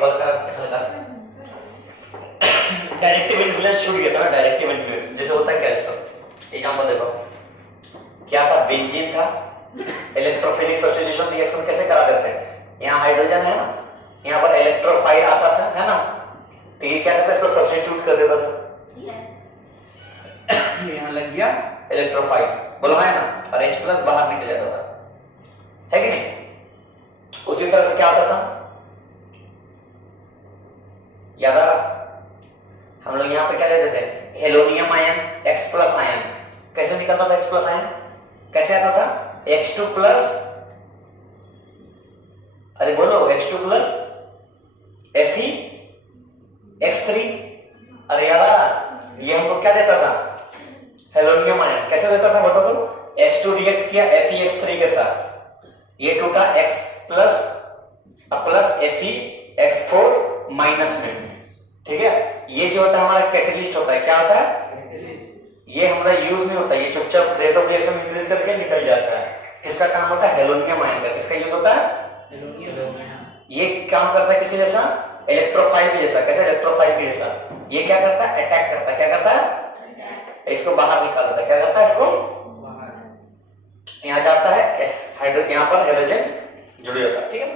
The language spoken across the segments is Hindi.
रिकॉल करा हल्का सा। डायरेक्टिव इन्फ्लुएंस छूट गया था ना, डायरेक्टिव इन्फ्लुएंस जैसे होता है कैल्शियम। एग्जांपल देखो, क्या था, बेंजीन था, इलेक्ट्रोफिलिक सब्स्टिट्यूशन रिएक्शन कैसे करा करते हैं, यहाँ हाइड्रोजन है ना, यहाँ पर इलेक्ट्रोफाइल आता था, है ना, तो ये क्या करता है, इसको सब्स्टिट्यूट कर देता था। यहाँ लग गया इलेक्ट्रोफाइल, बोलो है ना, और H प्लस बाहर निकल जाता था, है कि नहीं। उसी तरह से क्या होता था, याद आ रहा, हम लोग यहाँ पे क्या लेते थे, हेलोनियम आयन, X प्लस आयन, कैसे निकलता था X प्लस आयन, कैसे आता था, X2 प्लस, अरे बोलो H2 प्लस Fe X3, अरे याद आ रहा, ये हमको क्या देता था, हेलोनियम आयन, कैसे देता था बता दो, X2 रिएक्ट किया Fe X3 के साथ, ये टूटा X plus plus Fe X4 minus में, ठीक है। ये जो होता है हमारा कैटलिस्ट होता है, क्या होता है, ये हमारा यूज नहीं होता, ये चुपचाप रेट ऑफ रिएक्शन इंक्रीज करके निकल जाता है। किसका काम होता है, हेलोनियम आयन का। किसका यूज होता है, ये काम करता है किसी जैसा, इलेक्ट्रोफाइल के जैसा। कैसे, इलेक्ट्रोफाइल के जैसा। ये क्या करता है, अटैक करता है, क्या करता है, इसको बाहर निकाल देता है, क्या करता है, इसको यहाँ जाता है, हाइड्रो यहाँ पर हाइड्रोजन जुड़ जाता है, ठीक है।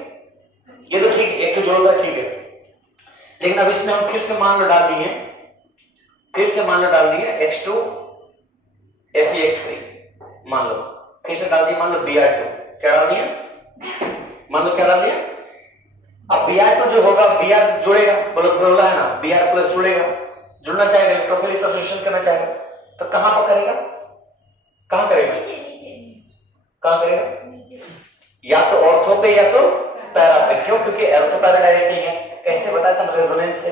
ये तो ठीक है, एक तो जोड़ है, ठीक है। लेकिन अब इसमें हम फिर से मान लो डाल दिए, फिर से मान लो डाल दिए H2 Fe X3, मान लो फिर से डाल दिए, मान लो Br2, क्या डाल दिए, मान लो क्या डाल दिया। अब Br2 जो होगा, Br जुड़ेगा, बोला है ना, Br प्लस जुड़ेगा, जुड़ना चाहेगा, इलेक्ट्रोफिलिक सब्स्टिट्यूशन करना चाहेगा, तो कहां पर करेगा, कहां करेगा, कहां करेगा, या तो ऑर्थो पे या तो पैरा पे। क्यों, क्योंकि ऑर्थो पैरा डायरेक्ट नहीं है। कैसे बताया था, रेजोनेंस से।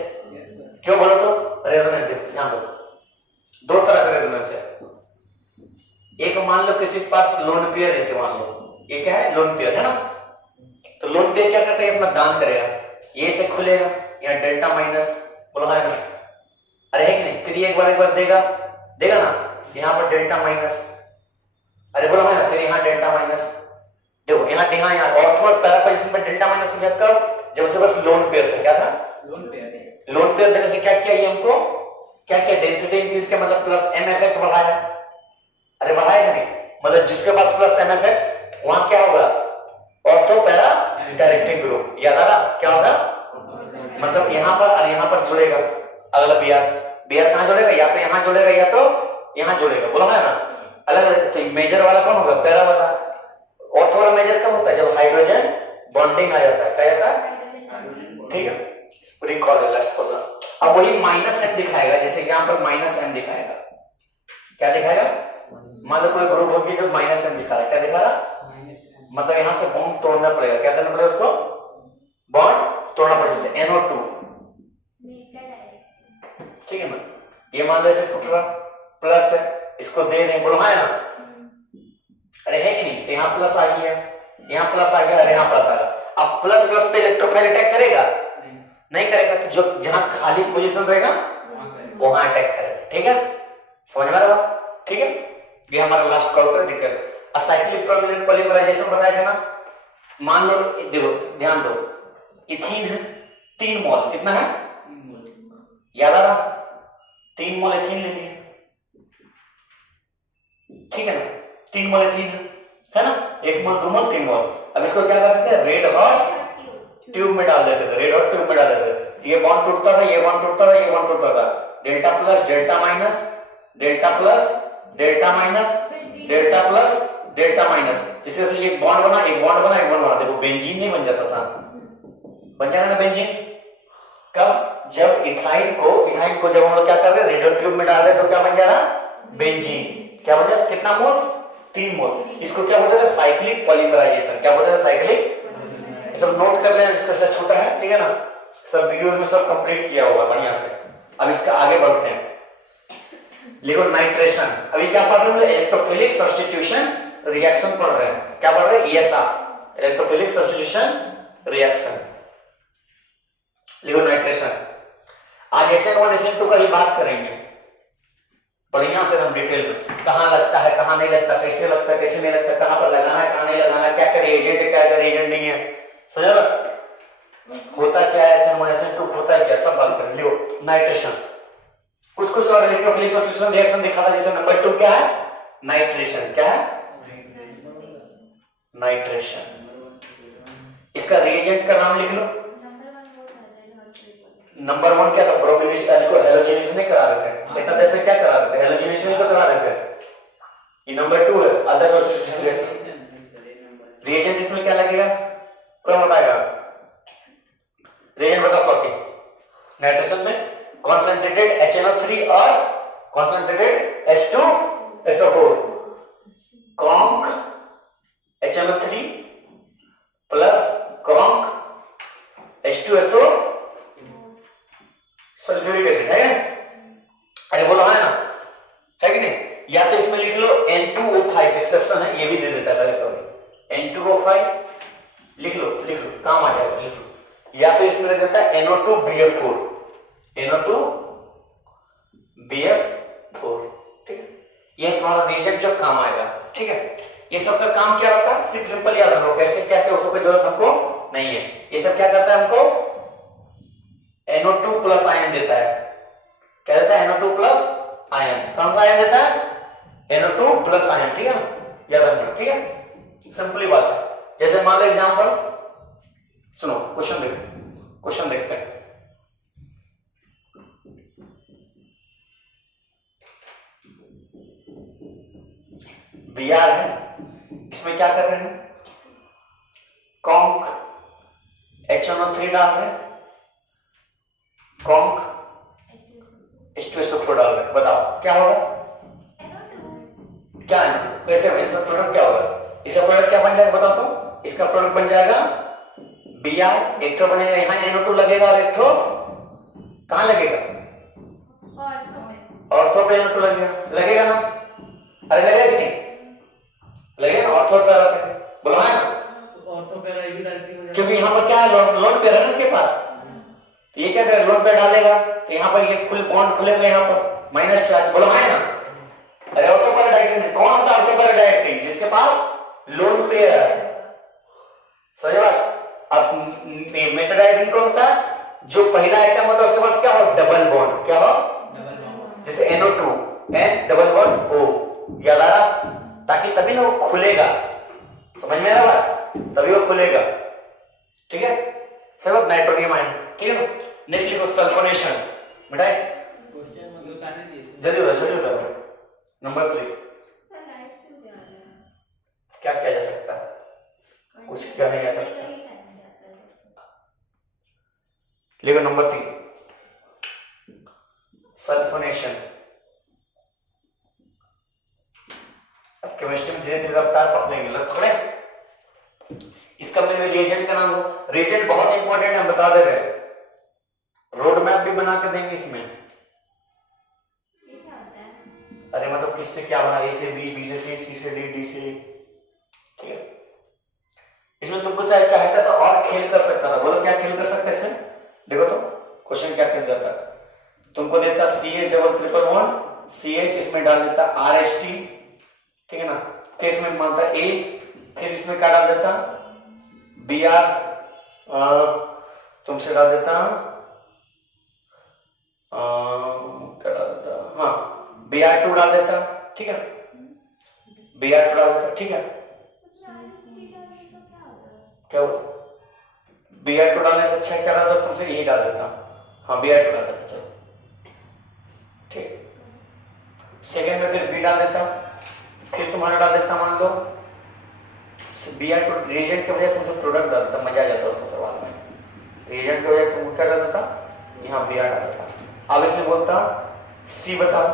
क्यों बोलो तो, रेजोनेंस ध्यान दो, दो तरह का रेजोनेंस है। एक मान लो किसी के पास लोन पेयर, जैसे मान लो ये क्या है, लोन पेयर है ना, तो लोन पेयर क्या करता है, अपना दान करेगा, ये से खुलेगा, यहाँ डेल्टा माइनस, बोलो है ना, अरे है कि नहीं, फिर एक बार देगा, देगा ना, यहाँ पर डेल्टा माइनस, अरे बोलो है ना, फिर यहाँ डेल्टा माइनस, देखो यहाँ ऑर्थो और पैरा पोजीशन में डेल्टा माइनस हो जाता है। जब से बस लोन पेयर था, क्या था, लोन पेयर देने से क्या किया, ये हमको क्या किया, डेंसिटी इंक्रीज किया, मतलब प्लस एम इफेक्ट बढ़ाया। अरे बढ़ाया नहीं, मतलब जिसके पास प्लस एम इफेक्ट वहां क्या होगा, ऑर्थो पैरा डायरेक्टिंग ग्रुप, याद आ रहा, क्या होगा, मतलब यहाँ पर और यहाँ पर जुड़ेगा अगला Br कहां जुड़ेगा, या तो यहाँ जुड़ेगा या तो यहाँ जुड़ेगा, बोलो है ना, अलग अलग। तो मेजर वाला कौन होगा, पैरा वाला। ऑर्थो वाला मेजर कब होता है, जब हाइड्रोजन बॉन्डिंग आ जाता है, क्या जाता है, ठीक है। रिकॉल लास्ट खोलना, अब वही माइनस एम दिखाएगा, जैसे यहाँ पर माइनस एम दिखाएगा, क्या दिखाएगा, मान लो कोई ग्रुप होगी जो माइनस एम दिखा रहा है, क्या दिखा रहा, मतलब यहाँ से बॉन्ड तोड़ना पड़ेगा, क्या करना पड़ेगा, उसको बॉन्ड तोड़ना पड़ेगा, जैसे NO2, ठीक है ना। ये मान लो ऐसे टूट रहा, प्लस है, इसको दे रहे, बोलो है ना, अरे है कि नहीं, तो यहाँ प्लस आ गया, यहाँ प्लस आ गया, अरे यहाँ प्लस आ गया। अब प्लस प्लस पे इलेक्ट्रोफाइल अटैक करेगा, नहीं करेगा, तो जो जहां खाली पोजीशन रहेगा वहां अटैक करेगा, ठीक है, समझ में आ रहा, ठीक है। ये हमारा लास्ट कॉल का जिक्र, असाइक्लिक पॉलीमराइजेशन बताया था ना। मान लो, देखो ध्यान दो, इथीन है 3 मोल, कितना है, याद आ रहा, 3 मोल इथीन ले लिए, ठीक है ना, 3 मोल इथीन है ना, 1 मोल 2 मोल 3 मोल। अब इसको क्या करते थे, रेड हॉट ट्यूब में डाल देते थे, रेड हॉट ट्यूब में डाल देते थे, ये बॉन्ड टूटता था, ये बॉन्ड टूटता था, ये बॉन्ड टूटता था, delta plus delta minus, delta plus delta minus, delta plus delta minus, जिससे से एक बॉन्ड बना, एक बॉन्ड बना, एक बॉन्ड बना, देखो बेंजीन नहीं बन जाता था, बन जाएगा ना बेंजीन, कब, जब इथाइन को जब हम लोग क्या कर रहे हैं, रेड हॉट ट्यूब में डाल रहे, तो क्या बन जा रहा, बेंजीन, क्या बन जाएगा, कितना मोल्स, 3 मोल्स। इसको क्या बोलते हैं, साइक्लिक पॉलीमराइजेशन, क्या बोलते हैं, साइक्लिक, सब नोट कर लें, इसका से छोटा है, ठीक है ना, सब वीडियोस में सब कंप्लीट किया होगा बढ़िया से। अब इसका आगे बढ़ते हैं, लिखो नाइट्रेशन। अभी क्या पढ़ रहे हैं, इलेक्ट्रोफिलिक सब्स्टिट्यूशन रिएक्शन पढ़ रहे हैं, क्या पढ़ रहे हैं, ESR, इलेक्ट्रोफिलिक सब्स्टिट्यूशन रिएक्शन। लिखो नाइट्रेशन। आज SN1 SN2 का ही बात करेंगे बढ़िया से, हम डिटेल में, कहां लगता है, कहां नहीं लगता, कैसे लगता है, कैसे नहीं लगता, कहां पर लगाना है, कहां नहीं लगाना है, क्या क्या रिएजेंट है, क्या क्या रिएजेंट नहीं है, समझ रहे, होता क्या है SN1 नाइट्रेशन। कुछ कुछ और इलेक्ट्रोफिलिक सब्स्टिट्यूशन रिएक्शन दिखा था, जैसे नंबर 2 क्या है, नाइट्रेशन। क्या है, नाइट्रेशन। इसका रिएजेंट का नाम लिख लो। नंबर 1 क्या था, ब्रोमिनेशन को हैलोजेनेशन नहीं करा रहे थे, इतना देर से क्या करा रहे थे, हैलोजेनेशन ही तो करा रहे थे। ये नंबर 2 है, अदर सब्स्टिट्यूशन रिएक्शन। रिएजेंट इसमें क्या लगेगा, कौन बताएगा, रिएजेंट बता सकते। नाइट्रेशन में concentrated HNO3 और concentrated H2SO4, conc HNO3 plus conc H2SO sulphuric acid है। अरे बोलो है ना, है कि नहीं। या तो इसमें लिख लो N2O5, एक्सेप्शन है, ये भी दे देता है कभी N2O5 लिख लो काम आ जाएगा, लिख लो। या तो इसमें लिख देता है NO2BF4, NO2BF4, ठीक है। ये तुम्हारा रिएजेंट जो काम आएगा, ठीक है। ये सब का काम क्या होता है, सिर्फ सिंपल याद रखो, कैसे क्या क्या उसको जरूरत हमको नहीं है। ये सब क्या करता है, हमको NO2 प्लस आयन देता है। क्या देता है, NO2 प्लस आयन। कौन सा आयन देता है, NO2 प्लस आयन, ठीक है ना, याद रखना, ठीक है। सिंपली बात है। जैसे मान लो एग्जांपल, सुनो क्वेश्चन देखते हैं। Br है, इसमें क्या कर रहे हैं, conc HNO3 डाल रहे हैं, conc H2SO4 डाल रहे हैं। बताओ क्या होगा, क्या है, कैसे इसका प्रोडक्ट क्या होगा, इसका प्रोडक्ट क्या बन जाएगा बताओ तो। इसका प्रोडक्ट बन जाएगा Br, एक तो बनेगा यहाँ NO2 लगेगा और एक तो कहां लगेगा, ऑर्थो पे NO2 लगेगा ना। अरे लगेगा कि नहीं लगेगा, ऑर्थो पैरा पे बोलो है ना, ऑर्थो पैरा भी डायरेक्टली हो जाएगा, क्योंकि यहाँ पर क्या है, लोन पेयर है ना इसके पास। तो ये क्या करेगा, लोन पेयर डालेगा तो यहाँ पर ये खुल बॉन्ड खुलेगा, यहाँ पर माइनस चार्ज, बोलो है ना। अरे ऑर्थो पैरा डायरेक्टिंग कौन होता है, ऑर्थो पैरा डायरेक्टिंग जिसके पास लोन पेयर है, सही बात। अब मेटा डायरेक्टिंग कौन होता है, जो पहला आइटम होता है उसके पास क्या हो, डबल बॉन्ड, क्या हो, जैसे NO2 N double bond O, याद आ रहा, ताकि तभी ना वो खुलेगा, समझ में आ रहा बात, तभी वो खुलेगा, ठीक है। सब नाइट्रोनियम आयन, ठीक है ना। नेक्स्ट लिखो सल्फोनेशन, मिटाए जल्दी होता नंबर 3 क्या किया जा सकता है, कुछ क्या नहीं आ सकता। लिखो नंबर 3 सल्फोनेशन। अब केमिस्ट्री में धीरे धीरे रफ्तार पकड़ेंगे, लग पकड़े। इसका मेरे रिएजेंट का नाम हो, रिएजेंट बहुत इंपॉर्टेंट है, बता दे रहे, रोड मैप भी बना के देंगे इसमें। अरे मतलब किससे क्या बना, A से B, B से C, C से D, D से E, ठीक है। इसमें तुमको चाहता तो और खेल कर सकता था, बोलो क्या खेल कर सकते इसमें, देखो तो क्वेश्चन क्या खेल करता, तुमको देता CH+1 CH, इसमें डाल देता RHT, ठीक है ना। फिर इसमें मानता A, फिर इसमें क्या डाल देता Br, तुमसे डाल देता क्या डाल देता, हाँ Br2 डाल देता, ठीक है, Br2 डाल देता, ठीक है। क्या होता, Br2 डालने से अच्छा क्या डालता, तुमसे यही डाल देता, हाँ Br2 डाल देता, चलो ठीक। सेकेंड में फिर B डाल देता, फिर तुम्हारा डाल देता, मान लो Br2 रिएजेंट के बजाय तुमसे प्रोडक्ट डाल देता, मजा आ जाता उसका सवाल में, रिएजेंट के बजाय तुम क्या डाल देता, यहाँ Br डाल देता। अब इसमें बोलता C बताओ,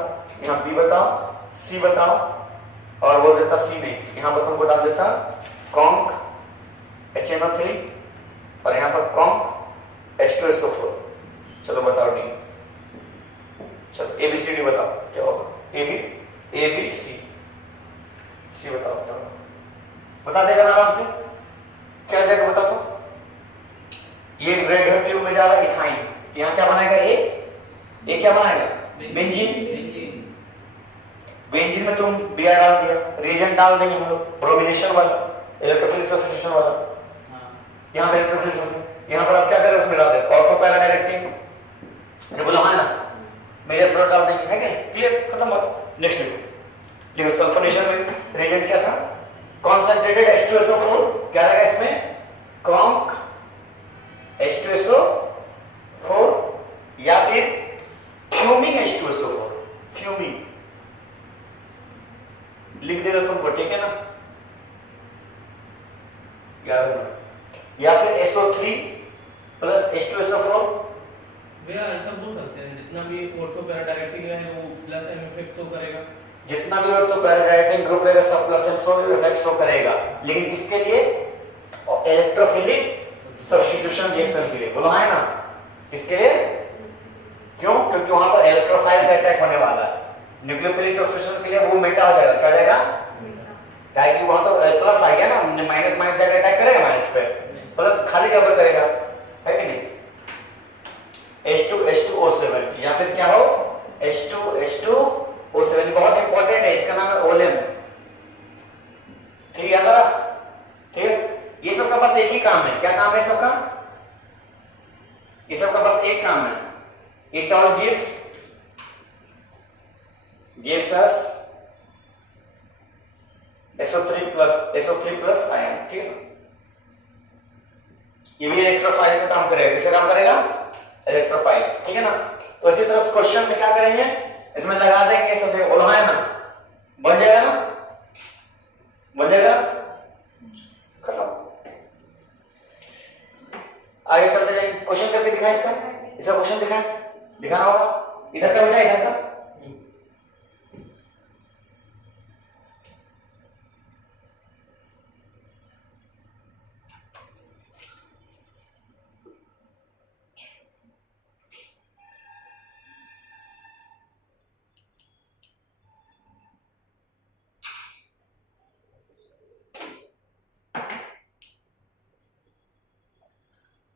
यहाँ B बताओ, C बताओ, और बोल देता C नहीं, यहाँ पर तुमको डाल देता conc HNO3 और यहाँ पर conc H2SO4। चलो बताओ D, चलो ABCD बताओ क्या होगा, ABC C बताओ, बता देगा ना आराम से, क्या जाएगा बता दो। ये रेड ट्यूब में जा रहा है इथाइन, यहाँ क्या बनाएगा ए क्या बनाएगा, बेंजीन। बेंजीन में तुम Br डाल दिया, रिएजेंट डाल देंगे हम लोग ब्रोमिनेशन वाला, इलेक्ट्रोफिलिक सब्स्टिट्यूशन वाला, यहाँ पे इलेक्ट्रोफिलिक, यहाँ पर आप क्या करें उसमें डाल दे ऑर्थो पैरा डायरेक्टिंग, मैंने बोला हाँ ना, मेरे प्रोडक्ट डाल देंगे, है कि नहीं? क्लियर, खत्म बात। नेक्स्ट देखो सल्फोनेशन में रिएजेंट क्या था? कॉन्सेंट्रेटेड H2SO4, क्या रहेगा इसमें? कॉन्क H2SO4 या फिर फ्यूमिंग H2SO4, फ्यूमिंग लिख देगा तुमको, ठीक है ना? याद रखना, या फिर SO3 प्लस H2SO4। भैया ऐसा बोल सकते हैं जितना भी ऑर्थो पैराडायरेक्टिक है वो प्लस एम इफेक्ट शो करेगा, जितना भी ऑर्थो पैराडायरेक्टिक ग्रुप रहेगा सब प्लस एम इफेक्ट शो करेगा, लेकिन इसके लिए इलेक्ट्रोफिलिक सब्स्टिट्यूशन रिएक्शन के लिए, बोलो है ना? इसके लिए क्यों? क्योंकि वहां पर इलेक्ट्रोफाइल का अटैक होने वाला है। न्यूक्लियोफिलिक सब्स्टिट्यूशन के लिए वो मेटा हो जाएगा, क्या हो जाएगा? ताकि वहां तो प्लस आ गया ना, माइनस माइनस जाकर अटैक करेगा माइनस पे, प्लस खाली जगह करेगा, है कि नहीं? H2H2O7 या फिर क्या हो? H2H2O7, बहुत इंपॉर्टेंट है, इसका नाम है ओलेम, ठीक है ना? ठीक है, ये सबका बस एक ही काम है, क्या काम है सबका? ये सबका बस एक काम है, it all gives us SO3 plus ion, ठीक है? ये भी इलेक्ट्रोफाइल का काम करेगा, किसका काम करेगा? इलेक्ट्रोफाइल, ठीक है ना? तो इसी तरह क्वेश्चन में क्या करेंगे, इसमें लगा देंगे सबसे, बोलो है ना? बन जाएगा ना? बन जाएगा, खत्म। आगे चलते जाएंगे, क्वेश्चन करके दिखाएं इसका क्वेश्चन दिखाना होगा, इधर का बेटा, इधर का।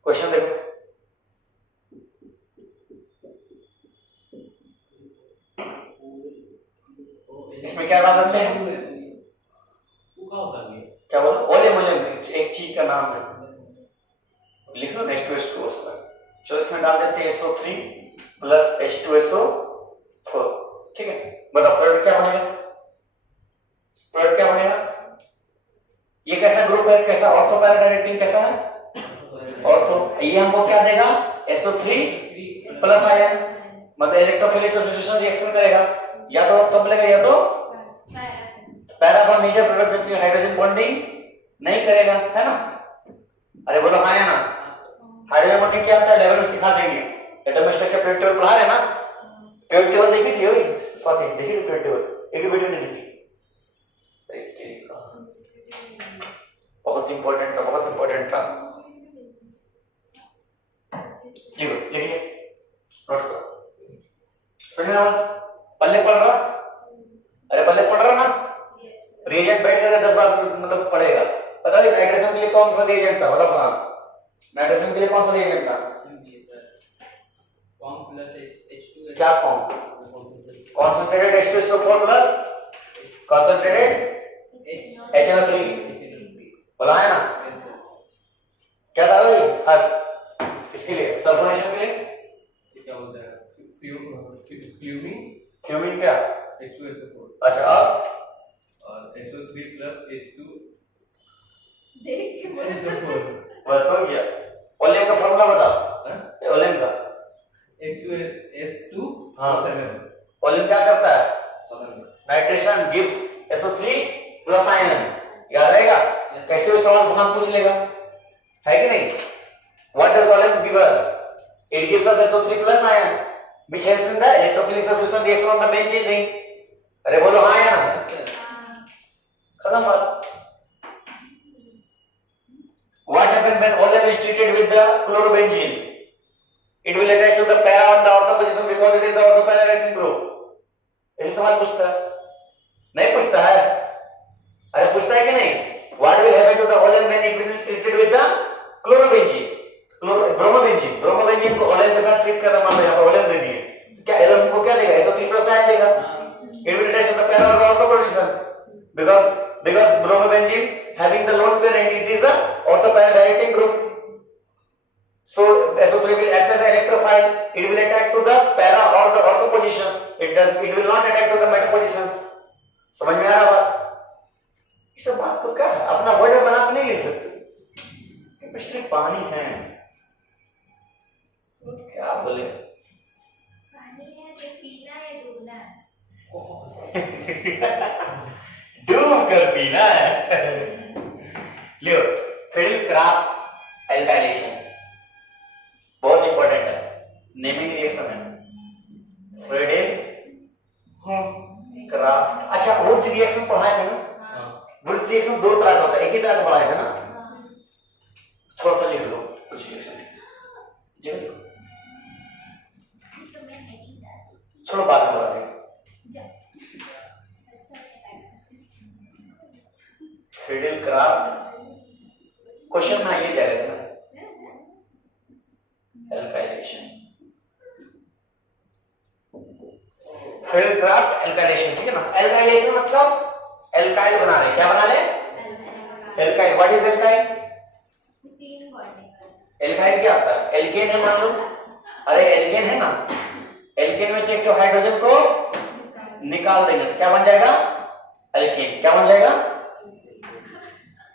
क्वेश्चन देखो, इसमें क्या बात करते हैं? क्या बोलो? ओलेम, ओलेम एक चीज का नाम है, लिख लो H2SO4। चलो इसमें डाल देते हैं SO3 प्लस H2SO4, ठीक है? बताओ प्रोडक्ट क्या बनेगा? प्रोडक्ट क्या बनेगा? ये कैसा ग्रुप है, कैसा ऑर्थो पैराडायरेक्टिक कैसा है? ऑर्थो। ये हमको क्या देगा? SO3 प्लस आयन, मतलब इलेक्ट्रोफिलिक सब्स्टिट्यूशन रिएक्शन करेगा, या तो ऑर्थो मिलेगा या तो पैरा पर मेजर प्रोडक्ट, क्योंकि हाइड्रोजन बॉन्डिंग नहीं करेगा, है ना? अरे बोलो हाँ या ना? हाइड्रोजन बॉन्डिंग क्या होता है लेवल में सिखा देंगे, एटम स्ट्रक्चर पीरियड टेबल पढ़ा रहे ना? पीरियड टेबल देखी थी ओए स्वाति, देखी थी पीरियड टेबल? एक वीडियो में देखी, बहुत इंपॉर्टेंट था, बहुत इंपॉर्टेंट था। देखो देखिए, नोट करो, सुनिए ना, पल्ले पढ़ रहा? अरे पल्ले पढ़ रहा ना? रिएजेंट बैठ करके 10 बार मतलब पढ़ेगा। पता है नाइट्रेशन के लिए कौन सा रिएजेंट था? बता पता, नाइट्रेशन के लिए कौन सा रिएजेंट था? कॉन्क प्लस H2, क्या conc? Concentrated H2SO4 plus concentrated HNO3, बोला है ना? क्या था भाई हर्ष? इसके लिए सल्फोनेशन के लिए क्या बोलते हैं? फ्यूमिंग, फ्यूमिंग क्या? H2SO4, अच्छा, और SO3 प्लस H2 देख के बोले SO4, बस हो गया। ओलेम का फार्मूला बता, ओलेम का H2S2O7। ओलेम क्या करता है? Nitration gives SO3 plus ion, याद रहेगा? कैसे भी सवाल भगवान पूछ लेगा, है कि नहीं? What does olim give us? It gives us SO3 plus ion, which helps in the electrophilic substitution reaction of the benzene ring. अरे बोलो हाँ या ना? खत्म बात। What happens when olim is treated with the chlorobenzene? It will attach to the para on the ortho position because it is the ortho para group. ऐसे सवाल पूछता है? नहीं पूछता है? अरे पूछता है कि नहीं? What will happen to the olim when it will be treated with the chlorobenzene? Bromobenzene, bromobenzene को ओलेम के साथ ट्रीट करना, मान लो यहाँ पर ओलेम दे दिए, तो क्या एलोन को क्या देगा? SO3 प्लस आयन देगा। It will attach to the para or ortho position because bromobenzene having the lone pair and it is a ortho para-dialectic group, so SO3 will act as an electrophile methyl, it will attack to the para or the ortho positions. It will not attack to the meta positions. समझ में आ रहा बात? इस बात को क्या अपना वर्ड बना के नहीं लिख सकते। केमिस्ट्री पानी है, तो क्या बोले? पानी है तो पीना है डूबना है। डूब कर पीना है। लियो, फिडल-क्राफ्ट एल्काइलेशन बहुत इंपॉर्टेंट है, नेमिंग रिएक्शन है। फिडल-क्राफ्ट, अच्छा वो रिएक्शन पढ़ाए थे ना? वो रिएक्शन दो तरह का होता है, एक ही तरह का पढ़ाए थे ना? थोड़ा सा लिख लो कुछ रिएक्शन, लिख लो, तो मैं हेडिंग डालती हूँ। चलो बाद में बता देंगे। फिडल-क्राफ्ट क्वेश्चन में ये जाएगा ना, एल्काइलेशन, फिडल-क्राफ्ट एल्काइलेशन, ठीक है ना? एल्काइलेशन मतलब एल्काइल बना रहे, क्या बना रहे? Alkyl. What is alkyl? Alkyl क्या होता है? एल्केन है मान लो, अरे एल्केन है ना, एल्केन में से एक तो हाइड्रोजन को निकाल देंगे तो क्या बन जाएगा? एल्केन। क्या बन जाएगा?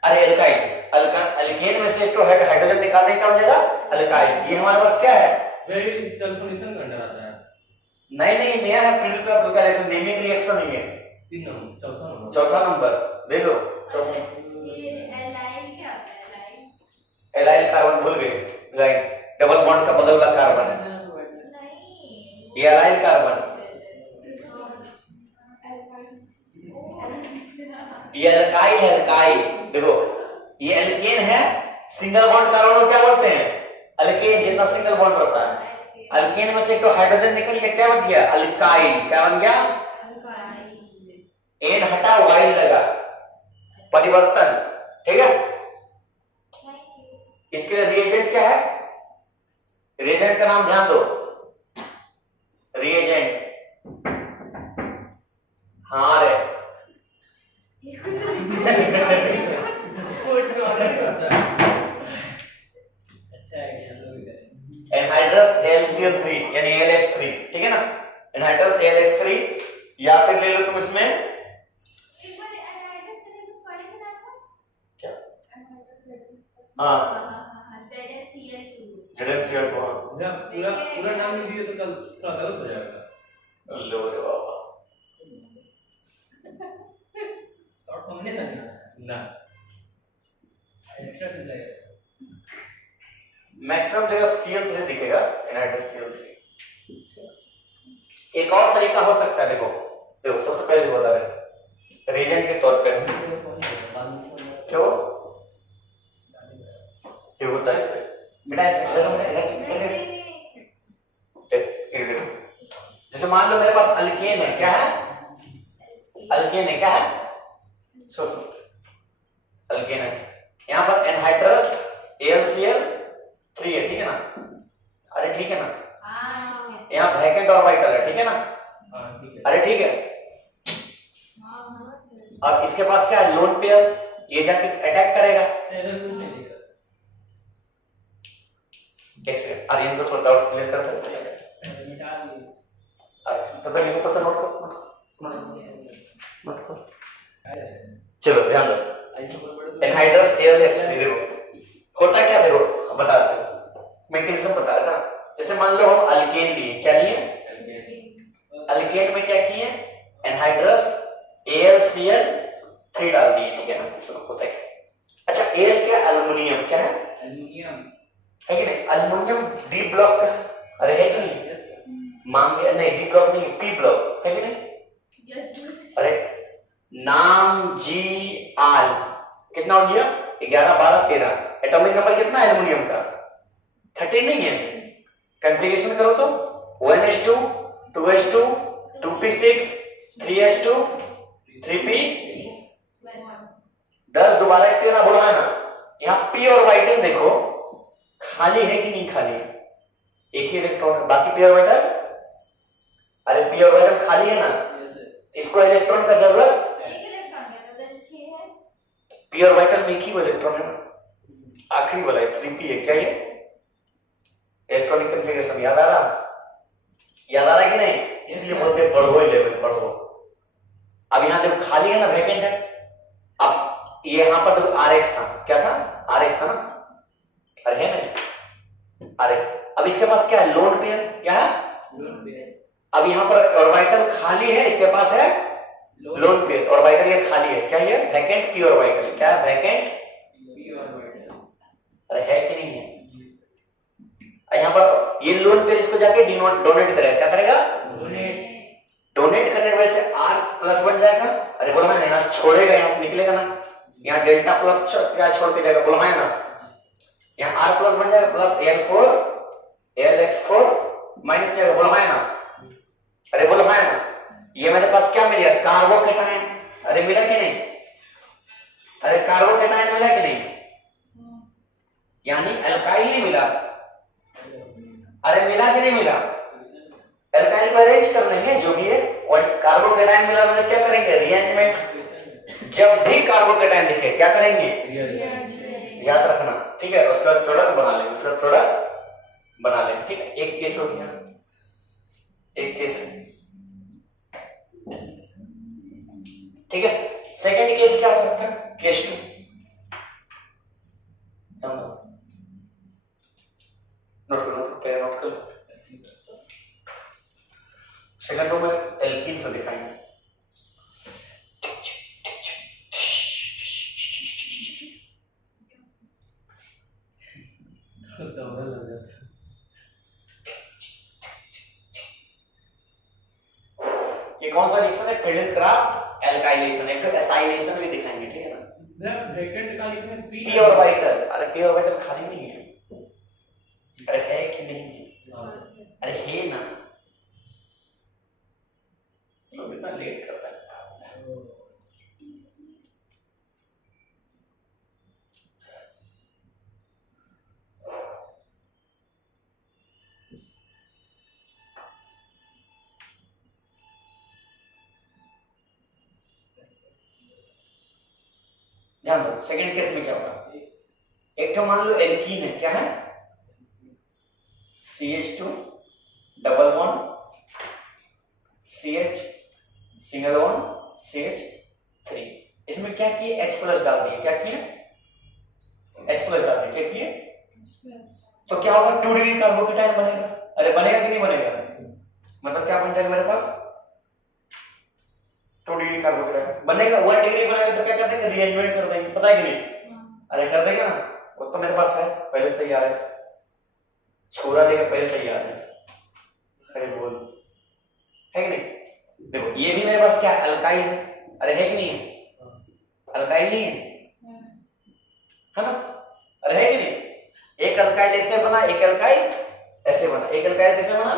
अरे एल्काइल, एल्केन में से एक तो हाइड्रोजन निकाल देंगे, क्या बन जाएगा? एल्काइल। ये हमारे पास क्या है? वही सल्फोनेशन का अंडर आता है। नहीं नहीं, नया है फिडल-क्राफ्ट एल्काइलेशन, नेमिंग रिएक्शन नहीं है। 3 नंबर, चौथा नंबर दे दो। ये एलाइल क्या होता है? एलाइल एलाइल कार्बन भूल गए, राइट, डबल बॉन्ड का बगल वाला कार्बन, नहीं, ये एलाइल कार्बन, ये एल्काइल है, एल्काइल। देखो ये एल्केन है, सिंगल बॉन्ड कार्बन को क्या बोलते हैं? एल्केन। जितना सिंगल बॉन्ड होता है, एल्केन में से एक तो हाइड्रोजन निकल गया, क्या बन गया? एल्काइल। क्या बन गया? एन हटा, वाइल लगा, परिवर्तन, ठीक है? इसके लिए रिएजेंट क्या है? रिएजेंट का नाम ध्यान दो, रिएजेंट। हाँ रे एनहाइड्रस AlCl3 यानी AlH3, ठीक है ना? एनहाइड्रस AlH3, या फिर ले लो तुम इसमें एक बार एनालिसिस करके तो पढ़े थे ना आपको? क्या? हाँ, ZnCl2। ZnCl2। जब पूरा पूरा नाम नहीं दिए तो कल थोड़ा गलत हो जाएगा। लो रे बाबा, शॉर्ट कॉम्बिनेशन ना, एक्स्ट्रा डिजायर मैक्सिमम जगह Cl3 दिखेगा, एनहाइड्रस Cl3। एक और तरीका हो सकता है, देखो देखो सबसे पहले जो बता रहे रिएजेंट के तौर पे क्यों क्यों होता है बेटा, जैसे मान लो मेरे पास अल्केन है, क्या है? अल्केन है, क्या है? सोचो, अल्केन है, यहाँ पर एनहाइड्रस AlCl3 है, ठीक है ना? अरे ठीक है ना? यहाँ वैकेंट ऑर्बिटल है, ठीक है ना? ठीक है। अरे ठीक है। और इसके पास क्या है? लोन पेयर, ये जाके अटैक करेगा। इधर कुछ नहीं दिख रहा। एक सेकंड, आर्यन को थोड़ा डाउट क्लियर करते हैं। मिटा दिए। तब तक लिखो, तब तक नोट करो, नोट करो। चलो ध्यान दो, एनहाइड्रस AlH3 देखो होता क्या, देखो बता दो, मैकेनिज्म बता रहा था। जैसे मान लो हम अल्केन लिए, क्या लिए? अल्केन में क्या किए? एनहाइड्रस AlCl3 डाल दिए, ठीक है ना? इसमें होता है क्या? अच्छा, Al क्या? एल्युमिनियम, क्या है? एल्युमिनियम है कि नहीं? एल्युमिनियम डी ब्लॉक का, अरे है कि नहीं? मांग गया नहीं, डी ब्लॉक नहीं, पी ब्लॉक, है कि नहीं? अरे नाम जी आल कितना हो गया? 11 12 13। एटॉमिक नंबर कितना है एल्युमिनियम का? 13 नहीं है? कॉन्फ़िगरेशन करो तो 1s2 2s2 2p6 3s2 3p 10 दोबारा 13 बोला है ना? यहाँ p और ऑर्बिटल देखो खाली है कि नहीं खाली है? एक ही इलेक्ट्रॉन, बाकी p ऑर्बिटल, अरे p ऑर्बिटल खाली है ना? इसको इलेक्ट्रॉन का जरूरत, p ऑर्बिटल में एक ही इलेक्ट्रॉन है ना? आखिरी वाला है 3p है, क्या ये? इलेक्ट्रॉनिक कॉन्फ़िगरेशन याद आ रहा है कि नहीं? इसलिए बोलते हैं पढ़ो 11 पढ़ो। अब यहाँ देखो खाली है ना, वैकेंट है। अब ये यहाँ पर देखो RX था, क्या था? RX था ना, अरे है ना RX। अब इसके पास क्या है? लोन पेयर, क्या है? अब यहाँ पर ऑर्बिटल खाली है, इसके पास है लोन पेयर। ऑर्बिटल ये खाली है, क्या ये? वैकेंट पी ऑर्बिटल, क्या है? वैकेंट। अरे है कि नहीं है? यहाँ पर ये लोन पेयर इसको जाके डोनेट करेगा, क्या करेगा? डोनेट करने की वजह से R प्लस बन जाएगा। अरे बोला मैं यहाँ से छोड़ेगा, यहाँ से निकलेगा ना, यहाँ डेल्टा प्लस क्या छोड़ के जाएगा, बोला है ना, यहाँ R प्लस बन जाएगा, प्लस LX4 माइनस जाएगा, बोला है ना। अरे बोला है ना, ये मेरे पास क्या मिल गया? कार्बोकेटायन। अरे मिला कि नहीं? अरे कार्बोकेटायन मिला कि नहीं? यानी अल्काइल नहीं मिला। अरे मिला कि नहीं मिला? अल्काइल को अरेंज कर लेंगे जो भी है, और कार्बोकेटायन मिला मैंने, क्या करेंगे? रीअरेंजमेंट। जब भी कार्बोकेटायन दिखे क्या करेंगे? याद रखना, ठीक है? उसका प्रोडक्ट बना लेंगे, उसका प्रोडक्ट बना लेंगे, ठीक है? एक केस हो गया, एक केस, ठीक है? सेकंड केस क्या हो सकता है? केस 2 नोट कर लो। सेकंड में एल्कीन से दिखाएंगे। ये कौन सा रिएक्शन है? फिडेलक्राफ्ट एल्काइलेशन। एक तो एसाइलेशन भी दिखाएंगे, ठीक है ना? वैकेंट का लिखा है पी ऑर्बिटल। अरे पी ऑर्बिटल खाली नहीं है, अरे है कि नहीं है? अरे है ना, लोग इतना लेट करता है। ध्यान दो, सेकंड केस में क्या होगा? एक तो मान लो एल्कीन है, क्या है? CH2 double bond CH single bond CH3। इसमें क्या किए? H प्लस डाल दिए, क्या किए? H प्लस डाल दिए, क्या किए? तो क्या होगा? 2 डिग्री कार्बोकेटायन बनेगा। अरे बनेगा कि नहीं बनेगा? मतलब क्या बन जाएगा मेरे पास? 2 डिग्री कार्बोकेटायन बनेगा। 1 डिग्री बनाएगा तो क्या कर देंगे? रीअरेंजमेंट कर देंगे, पता है कि नहीं? अरे कर देंगे ना, वो तो मेरे पास है, पहले से तैयार है, छोड़ा देगा पहले तैयार है। अरे बोल, है कि नहीं? देखो ये भी मेरे पास क्या है? अल्काइल है। अरे है कि नहीं है? अल्काइल नहीं है ना? अरे है कि नहीं? एक अल्काइल ऐसे बना, एक अल्काइल ऐसे बना। एक अल्काइल कैसे बना?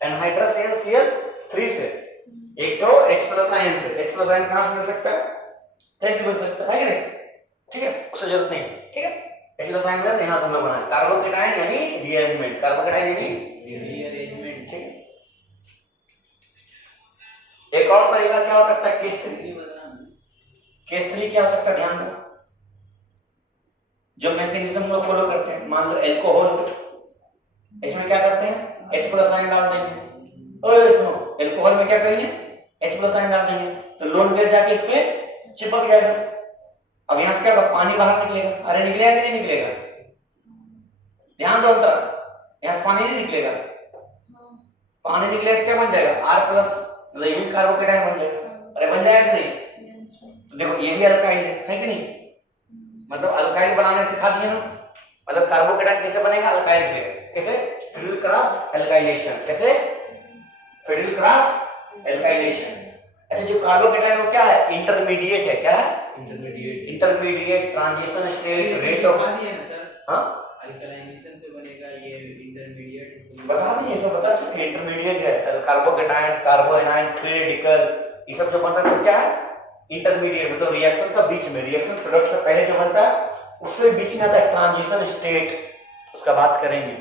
एनहाइड्रस NCl3 से। एक तो H प्लस आयन से। H प्लस आयन कहां से मिल सकता है? कैसे मिल सकता है कि नहीं? ठीक है, उससे जरूरत नहीं है, ठीक है? H प्लस आयन में यहां से हम लोग बनाए कार्बोकेटायन यानी रीअरेंजमेंट, कार्बोकेटायन यानी रीअरेंजमेंट, ठीक है? एक और तरीका क्या हो सकता है? केस 3। केस 3 क्या हो सकता है? ध्यान दो, जो मैकेनिज्म हम लोग फॉलो करते हैं। मान लो एल्कोहल, इसमें क्या करते हैं? H प्लस आयन डाल देंगे। ओए सुनो, एल्कोहल में क्या करेंगे? H प्लस आयन डाल देंगे तो लोन पेयर जाके इस पे चिपक जाएगा। अब यहां से क्या होगा? पानी बाहर निकलेगा। अरे निकलेगा कि नहीं निकलेगा? ध्यान दो अंतर, यहां से पानी नहीं निकलेगा। पानी निकलेगा क्या बन जाएगा? R प्लस, मतलब ये भी कार्बोकेटायन बन जाएगा। अरे बन जाएगा कि नहीं? तो देखो ये भी अल्काइल है कि नहीं? मतलब अल्काइल बनाने सिखा दिए ना। मतलब कार्बोकेटायन कैसे बनेगा? अल्काइल से। कैसे? फिडेलक्राफ्ट एल्काइलेशन। कैसे? फिडेलक्राफ्ट एल्काइलेशन। अच्छा, जो कार्बोकेटायन वो क्या है? इंटरमीडिएट है। क्या है? Intermediate transition state rate of, बता दिए ना सर, हां अल्कलाइनेशन से बनेगा ये इंटरमीडिएट। बता दिए, सब बता चुके। इंटरमीडिएट है कार्बोकेटायन, कार्बोएनाइन, फ्री रेडिकल, ये सब जो बनता है सब क्या है? इंटरमीडिएट। मतलब रिएक्शन का बीच में, रिएक्शन प्रोडक्ट से पहले जो बनता है उससे बीच में आता है ट्रांजिशन स्टेट, उसका बात करेंगे।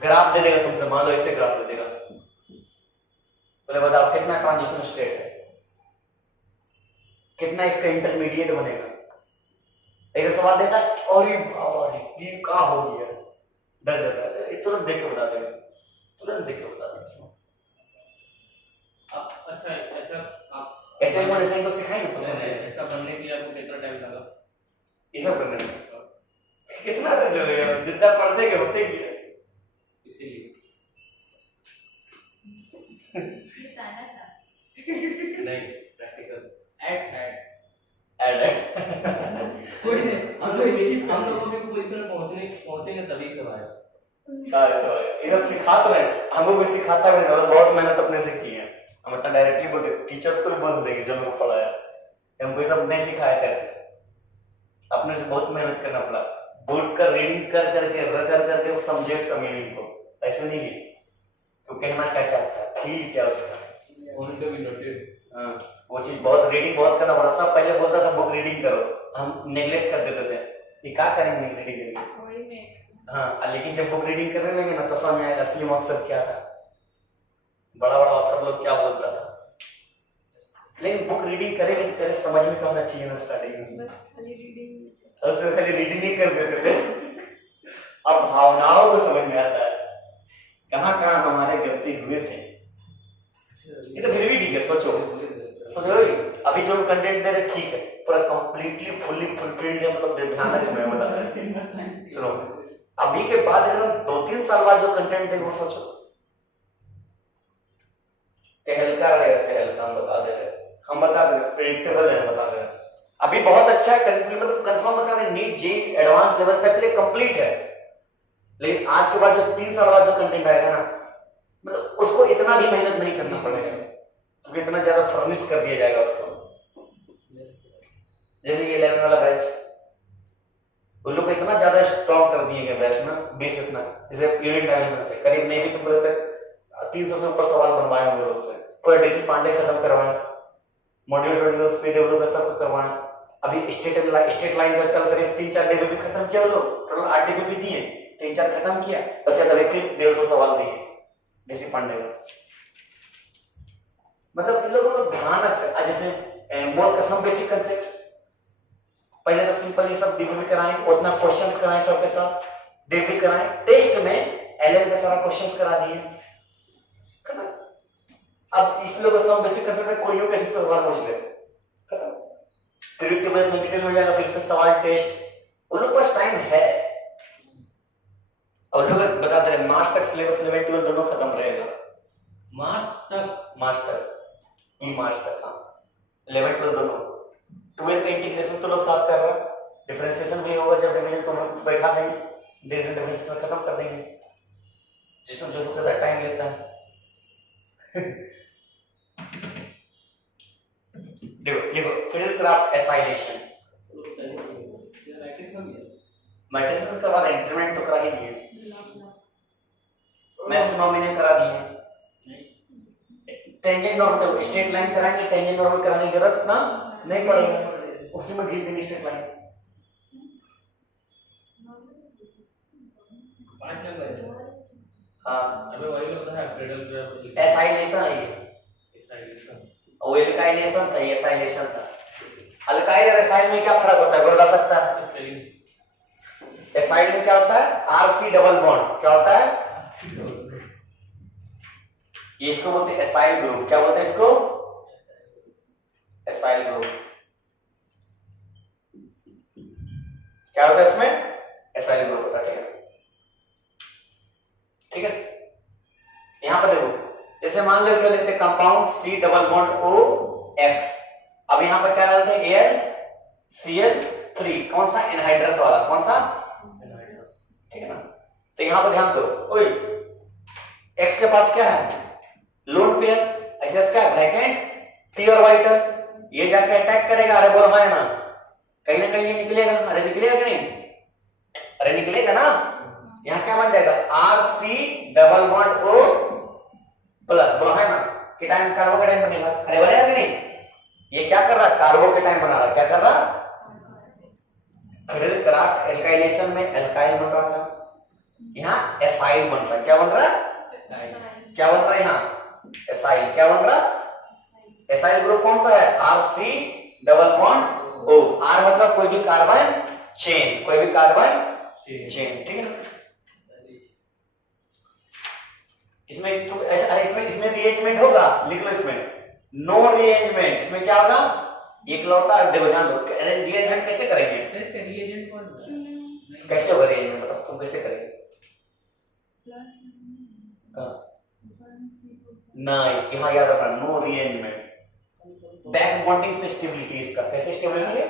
ग्राफ दे देगा तुमसे, मान लो ऐसे ग्राफ दे देगा, तो बताओ कितना ट्रांजिशन स्टेट है, कितना इसका इंटरमीडिएट बनेगा। एक सवाल देता है और ये क्या हो गया, डर जाता है। तुरंत देख के बता देगा, तुरंत देख के बता देगा। अच्छा ऐसा आप ऐसे कौन ऐसे तो सिखाएंगे तो ऐसा बनने के लिए आपको कितना टाइम लगा? ये सब करने में कितना टाइम लगेगा? जितना पढ़ते के होते ही है। इसीलिए बताना था। नहीं प्रैक्टिकल ऐड कोई नहीं, हम लोग भी पोजीशन में पहुंचेंगे तभी सब आएगा। ये सब सिखा तो रहे, हमको भी सिखाता भी नहीं, बहुत मेहनत अपने से की है। हम इतना डायरेक्टली बोलते, टीचर्स को भी बोल देंगे जो हमको पढ़ाया, हमको ये सब नहीं सिखाया करते, अपने से बहुत मेहनत करना पड़ा, बोर्ड का रीडिंग कर करके वो समझे उसका मीनिंग को, ऐसे नहीं है तो कहना क्या चाहता है, फील क्या उसका। पॉइंट भी नोटेड। हाँ, वो चीज बहुत रीडिंग बहुत करना पड़ा। सब पहले बोलता था बुक रीडिंग करो, हम नेग्लेक्ट कर देते थे, ये क्या करेंगे रीडिंग करके। हाँ, लेकिन जब बुक रीडिंग करने लगे ना तो समझ आया असली मकसद क्या था, बड़ा बड़ा ऑथर लोग क्या बोलता था। लेकिन बुक रीडिंग करेंगे तो करे समझ में तो आना चाहिए ना स्टार्टिंग में, बस खाली रीडिंग और सिर्फ खाली रीडिंग ही कर देते थे। अब भावनाओं को समझ में आता है, कहाँ कहाँ हमारे गलती हुए थे। ये तो फिर भी ठीक है, सोचो अभी जो कंटेंट दे रहे ठीक है, पूरा कंप्लीटली फुल्ली फुलफिल्ड है, मतलब ध्यान रखे मैं बता रहा। सुनो, अभी के बाद अगर हम 2-3 साल बाद जो कंटेंट देंगे वो सोचो, तहलका रहेगा, हम बता दे रहे, हम बता दे रहे, प्रेडिक्टेबल है, बता दे रहे। अभी बहुत अच्छा है, मतलब कंफर्म बता रहे, नीट जे एडवांस लेवल तक के लिए कंप्लीट है। लेकिन आज के बाद जो 3 साल बाद जो कंटेंट आएगा ना, मतलब उसको इतना भी मेहनत नहीं करना पड़ेगा, क्योंकि इतना ज्यादा फर्निश कर दिया जाएगा उसको। जैसे ये 11 वाला बैच, उन लोग को इतना ज्यादा स्ट्रॉन्ग कर दिए गए बैच ना, बेस इतना, जैसे यूनिट डायमेंशन से करीब नहीं भी तो पूरे तक 300 से ऊपर सवाल बनवाए होंगे लोग से, पूरा डीसी पांडे खत्म करवाए, मॉड्यूल्स पीडब्ल्यू का सब करवाए। अभी स्टेट लाइन का कल करीब 3-4 डीबीपी खत्म किया लोग, टोटल 8 डीबीपी दिए, 3-4 खत्म किया, बस याद रखिए 150 सवाल दिए डीसी पांडे का। मतलब इन लोगों को ध्यान रख सकते, जैसे मोर कसम बेसिक कंसेप्ट, पहले तो सिंपल ये सब डीबीपी कराएं, उतना क्वेश्चंस कराएं, सबके साथ डीबीपी कराएं, टेस्ट में एलएल का सारा क्वेश्चंस करा दिए, खत्म। अब इस लोगों को सब बेसिक कंसेप्ट में कोई कैसे सवाल पूछ ले, खत्म। प्रेडिक्टेबल नेगेटिव में जाएगा, फिर इसका सवाल टेस्ट, उन लोग पास टाइम है। और लोग बता दे रहे मार्च तक सिलेबस 11-12 दोनों खत्म रहेगा, मार्च तक ई मार्च तक, हाँ 11-12 दोनों। 12 का इंटीग्रेशन तो लोग साथ कर रहा है, डिफरेंशिएशन भी होगा, जब डिवीजन तो लोग बैठा नहीं, डिवीजन डिफरेंशिएशन खत्म कर देंगे, जिसमें जो सबसे ज्यादा टाइम लेता है। देखो फिल्डक्राफ्ट एसाइलेशन, मैट्रिसेस का बाद इंटरमेंट तो करा ही दिए, मैक्सिमम इन्हें करा दिए, टेंजेंट नॉर्मल स्ट्रेट लाइन कराएंगे, टेंजेंट नॉर्मल कराने की जरूरत ना नहीं पड़ेगा, उसी में खींच देंगे स्ट्रेट लाइन। 5 नंबर। हाँ अबे वही होता है प्रेडल एसाइलेशन है ये, वो एल्काइलेशन था, ये एसाइलेशन था। अल्काइल और एसाइल में क्या फर्क होता है, बता सकता है? एसाइल में क्या होता है, आरसी डबल बॉन्ड, क्या होता है ये, इसको बोलते हैं एसाइल ग्रुप, क्या बोलते हैं इसको, एसाइल ग्रुप। क्या होता है इसमें, एसाइल ग्रुप होता है, ठीक है। यहां पर देखो, जैसे मान लो क्या लेते हैं compound C double bond O X, अब यहां पर क्या डालते हैं एल Cl3, कौन सा, एनहाइड्रस वाला, कौन सा, ठीक है ना। तो यहां पर ध्यान दो, ओए एक्स के पास क्या है, लोन पेयर, ऐसे क्या वैकेंट पी और वाइट, ये जाके अटैक करेगा, अरे बोलो हाँ ना, कहीं ना कहीं ये निकलेगा, अरे निकलेगा कि नहीं, अरे निकलेगा ना। यहाँ क्या बन जाएगा, R C double bond O plus, बोलो है ना, केटाइन कार्बोकेटाइन बनेगा, अरे बनेगा कि नहीं। ये क्या कर रहा है, कार्बोकेटाइन बना रहा, क्या कर रहा, फिल्डक्राफ्ट एल्काइलेशन में एल्काइल बन रहा था, यहाँ एसाइल बन रहा है, क्या बन रहा है, क्या बन रहा है यहाँ, एसाइल, क्या बन रहा, एसाइल ग्रुप कौन सा है, R C double bond O, R मतलब कोई भी कार्बन चेन, कोई भी कार्बन चेन, ठीक है ना। इसमें तो ऐसा, इसमें रीअरेंजमेंट होगा, लिख लो इसमें नो रीअरेंजमेंट। इसमें क्या होगा, इकलौता। देखो ध्यान दो, रीअरेंजमेंट कैसे करेंगे, सर इसका रीएजेंट कौन होगा? नहीं। कैसे होगा रीअरेंजमेंट, बताओ तुम कैसे करेंगे? नहीं, यहाँ याद रखना, नो रीअरेंजमेंट। बैक बॉन्डिंग से स्टेबिलिटी, इसका कैसे स्टेबिलिटी है,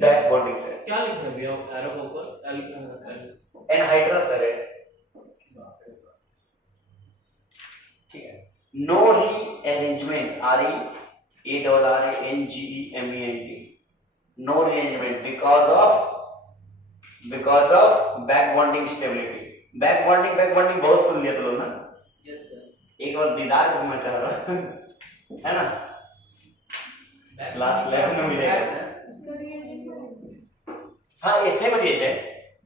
बैक बॉन्डिंग से। क्या लिख रहे भैया एरो के ऊपर? एल एनहाइड्रस अरे, ठीक है। No rearrangement, REARRANGEMENT, no rearrangement because of back bonding stability. Back bonding बहुत सुन लिया तुम लोग ना, यस सर। एक बार दीदार करना चाह रहा है ना, क्लास 11 में मिलेगा। हाँ ये सेम रिएजेंट,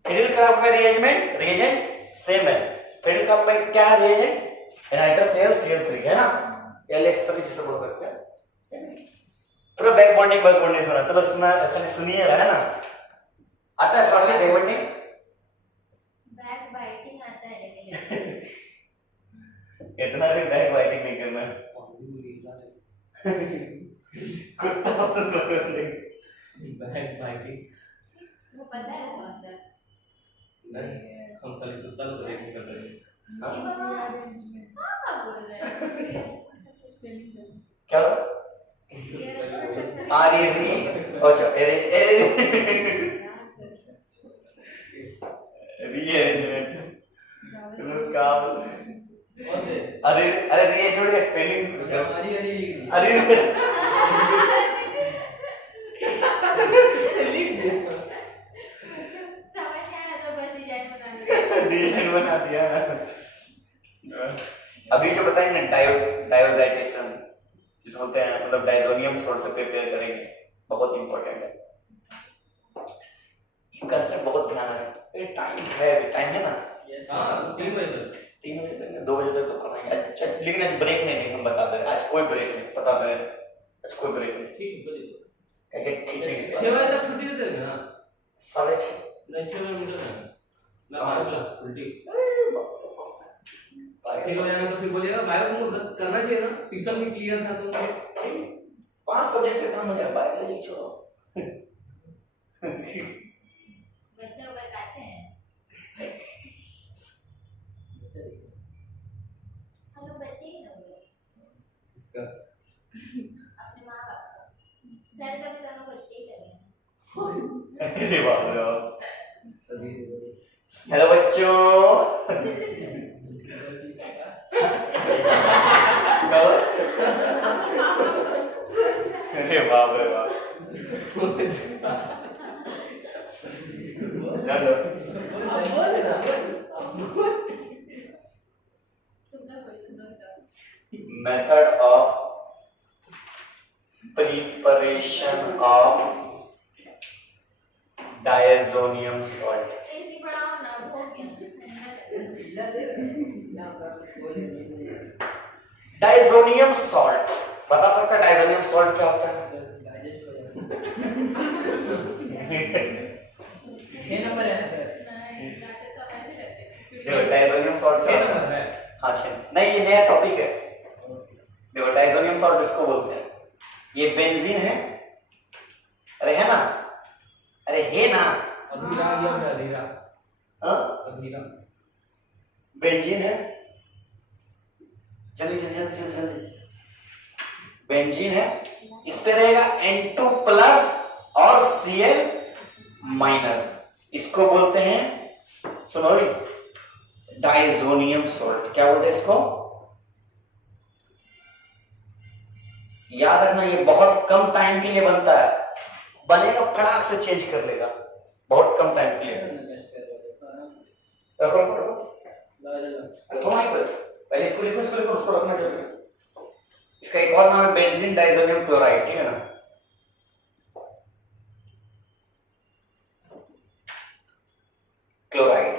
फेडिल क्रॉप में रिएजेंट सेम है। फेडिल क्रॉप में क्या है रिएजेंट, एनहाइड्रस CL3 है ना, LX3 जिसे बोल सकते हैं, सेम है। पूरा बैक बॉन्डिंग सुना तो लोग सुना, खाली सुनिएगा है ना। आता है shortly back bonding, back biting आता है लेकिन इतना भी बैक बाइटिंग नहीं करना है। कुत्ता बैक बाइटिंग वो पता है इसका मतलब। नहीं, हम खाली कुत्ता को देखने करते हैं। ये बाबा हाँ बोल रहे हैं क्या अच्छा अरे रीअरेंजमेंट का स्पेलिंग हरी हरी लिख दी। अरे समझ आया तो बस डिजाइन बना डिजाइन बना दिया। अभी जो बताएंगे ना डायोजाइटेशन जिसे बोलते हैं, मतलब डाइजोनियम सॉल्ट से प्रिपेयर करेंगे, बहुत इंपॉर्टेंट है ये कंसेप्ट, बहुत ध्यान रखें। टाइम है ना, हाँ 3 बजे तक, 3 बजे तक 2 बजे तक तो पढ़ाएंगे। अच्छा लेकिन आज ब्रेक नहीं, हम बता दे आज कोई ब्रेक नहीं, पता है आज कोई ब्रेक नहीं, ठीक है क्या खींचेंगे 6 बजे तक छुट्टी दे देंगे ना, 6:30 नहीं 6 बजे मुझे ना मैं बायो क्लास उल्टी फिर हो जाएगा तो फिर बोलिएगा बायो को करना चाहिए ना, ट्यूशन भी क्लियर था तो 5 सब्जेक्ट से काम हो जाए, बायोलॉजी छोड़ो। बच्चे बताते हैं हम लोग बच्चे ही ना हुए इसका अपने माँ बाप का सर का भी दोनों बच्चे ही लगे। अरे बाप रे बाप। सभी हेलो बच्चों, अरे बाप रे बाप, चलो method of preparation of diazonium salt. ऐसी पढ़ाओ ना हो गया डायज़ोनियम सॉल्ट बता सकता है, डायज़ोनियम सॉल्ट क्या होता है? डाइजेस्ट हो जाएगा। 6 नंबर है ना सर? नहीं लाते तो ऐसे रहते देखो डायज़ोनियम सॉल्ट क्या होता है? हाँ 6 नहीं, ये नया टॉपिक है। देखो डायज़ोनियम सॉल्ट इसको बोलते हैं, ये बेंजीन है, अरे है ना, अरे है ना, अधीरा आ गया, अधीरा हाँ अधीरा बेंजीन है, जल्दी बेंजीन है, इस पे रहेगा N2 प्लस और Cl माइनस, इसको बोलते हैं, सुनो डायज़ोनियम सॉल्ट। क्या बोलते हैं इसको, याद रखना ये बहुत कम टाइम के लिए बनता है, बनेगा फटाक से चेंज कर लेगा, बहुत कम टाइम के लिए। रखो रखो रखो थोड़ा ही पहले इसको लिखो, उसको रखना जरूरी। इसका एक और नाम है बेंजीन डाइज़ोनियम क्लोराइड, ठीक है ना। क्लोराइड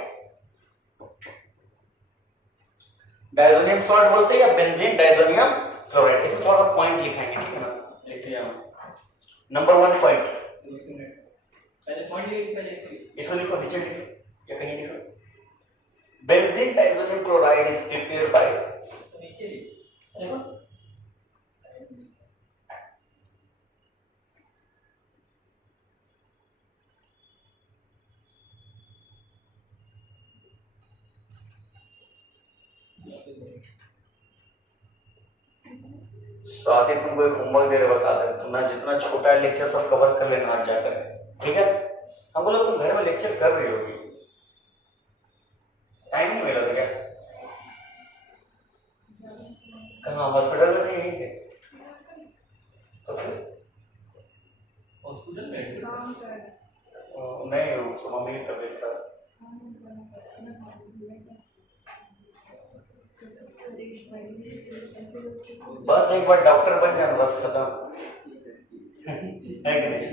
डाइज़ोनियम सॉल्ट बोलते हैं या बेंजीन डाइज़ोनियम क्लोराइड। इसमें थोड़ा सा पॉइंट लिखाएंगे, ठीक है ना, लिखते जाना। नंबर 1 पॉइंट, पहले पॉइंट लिख, पहले इसको इसको लिखो, नीचे लिखो या कहीं लिखो। Benzene diazonium chloride is prepared by देखो स्वाति तुमको एक होमवर्क दे रहे बता दे, तुम्हारा जितना छोटा है लेक्चर सब कवर कर लेना आज जाकर, ठीक है? हम बोला तुम घर में लेक्चर कर रही होगी, टाइम नहीं मिला था क्या? कहाँ हॉस्पिटल में थे, यहीं थे? तो फिर हॉस्पिटल में नहीं, सुबह में ही तबीयत खराब। बस एक बार डॉक्टर बन जाना, बस खत्म है कि नहीं?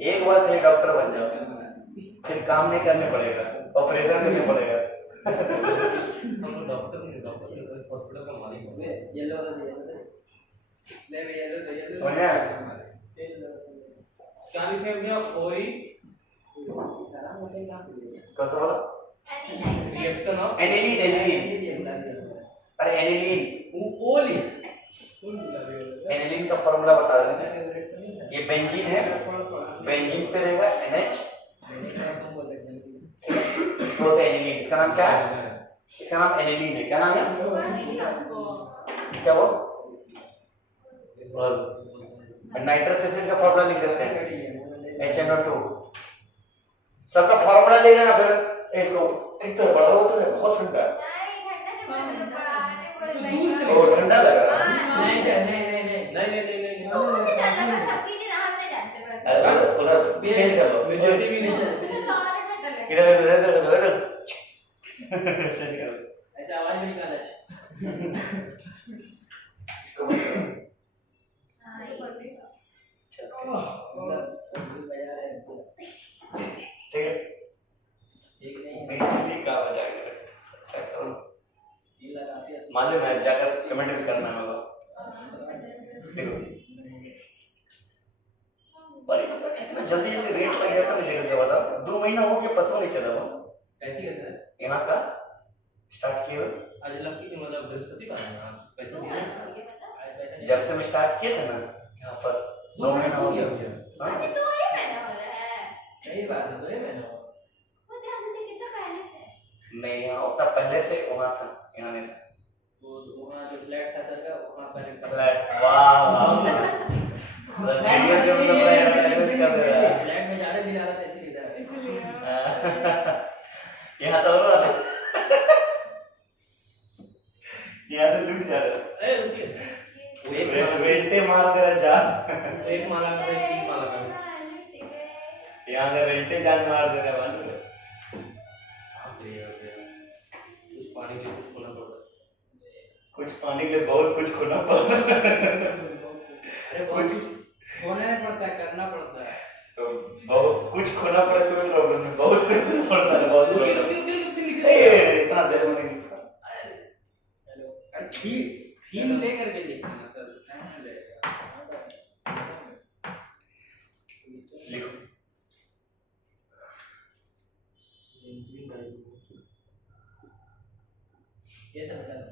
एक बार खाली डॉक्टर बन जाओ, फिर काम नहीं करने पड़ेगा, ऑपरेशन करने पड़ेगा। हम डॉक्टर नहीं, डॉक्टर हॉस्पिटल का मालिक है। येलो वाला दिया था ले मैं येलो तो येलो सोनिया क्या लिखा है भैया? ओरी कौन सा बोला? रिएक्शन ऑफ एनिलीन, एनिलीन, अरे एनिलीन, ओली एनिलीन का फॉर्मूला बता दें। ये बेंजीन है, बेंजीन पे रहेगा NH, इसको होता है एनिलीन। इसका नाम क्या है? इसका नाम एनिलीन है। क्या नाम है? क्या वो? नाइट्रस एसिड का फॉर्मूला लिख देते हैं HNO2। सबका फॉर्मूला ले लेना फिर इसको, ठीक तो बड़ा हो तो है, बहुत ठंडा है। वो ठंडा लग रहा है। उधर चेंज कर लो, इधर इधर इधर इधर चेंज कर लो। ऐसा आवाज भी निकाल इसको ठीक है, नहीं क्या हो जाएगा, चेक करो। मालूम है, जाकर कमेंट भी करना होगा। देखो भाई इतना जल्दी जल्दी रेट लग गया था मुझे, करके बताओ 2 महीना हो गया, पता नहीं चला। वो कैसी है सर? यहाँ का स्टार्ट किए हुए आज लकी मतलब बृहस्पति का है आज पैसा दिया। जब से मैं स्टार्ट किए थे ना यहाँ पर 2 महीना हो गया भैया। सही बात है, तो ये मैंने नहीं यहाँ उतना पहले से वहाँ था, यहाँ नहीं था। वो वहाँ जो फ्लैट था सर का, वहाँ पर फ्लैट, वाह वाह बढ़िया से मतलब एडवर्टाइजमेंट कर दे रहा है। फ्लैट में ज़्यादा बिल आ रहा था इसीलिए यहाँ तो और बात यहाँ तो लूट जा रहा है। ए रुकिए, रेंटे मार दे रहा जान, एक माला का है, 3 माला का है। यहाँ पे रेंटे जान मार दे रहा है। कुछ पानी के कुछ खोना पड़ता है, कुछ पाने के लिए बहुत कुछ खोना पड़ता है। अरे बहुत कुछ होना नहीं पड़ता, करना पड़ता है। तो बहुत कुछ खोना पड़े, कोई प्रॉब्लम नहीं, बहुत कुछ खोना पड़ता है, बहुत रुकिए प्रॉब्लम। रुकिए रुकिए, फिर नीचे इतना देर में नहीं हेलो फील लेकर के लिखना सर, टाइम लगेगा। लिखो। ये सब बता दो।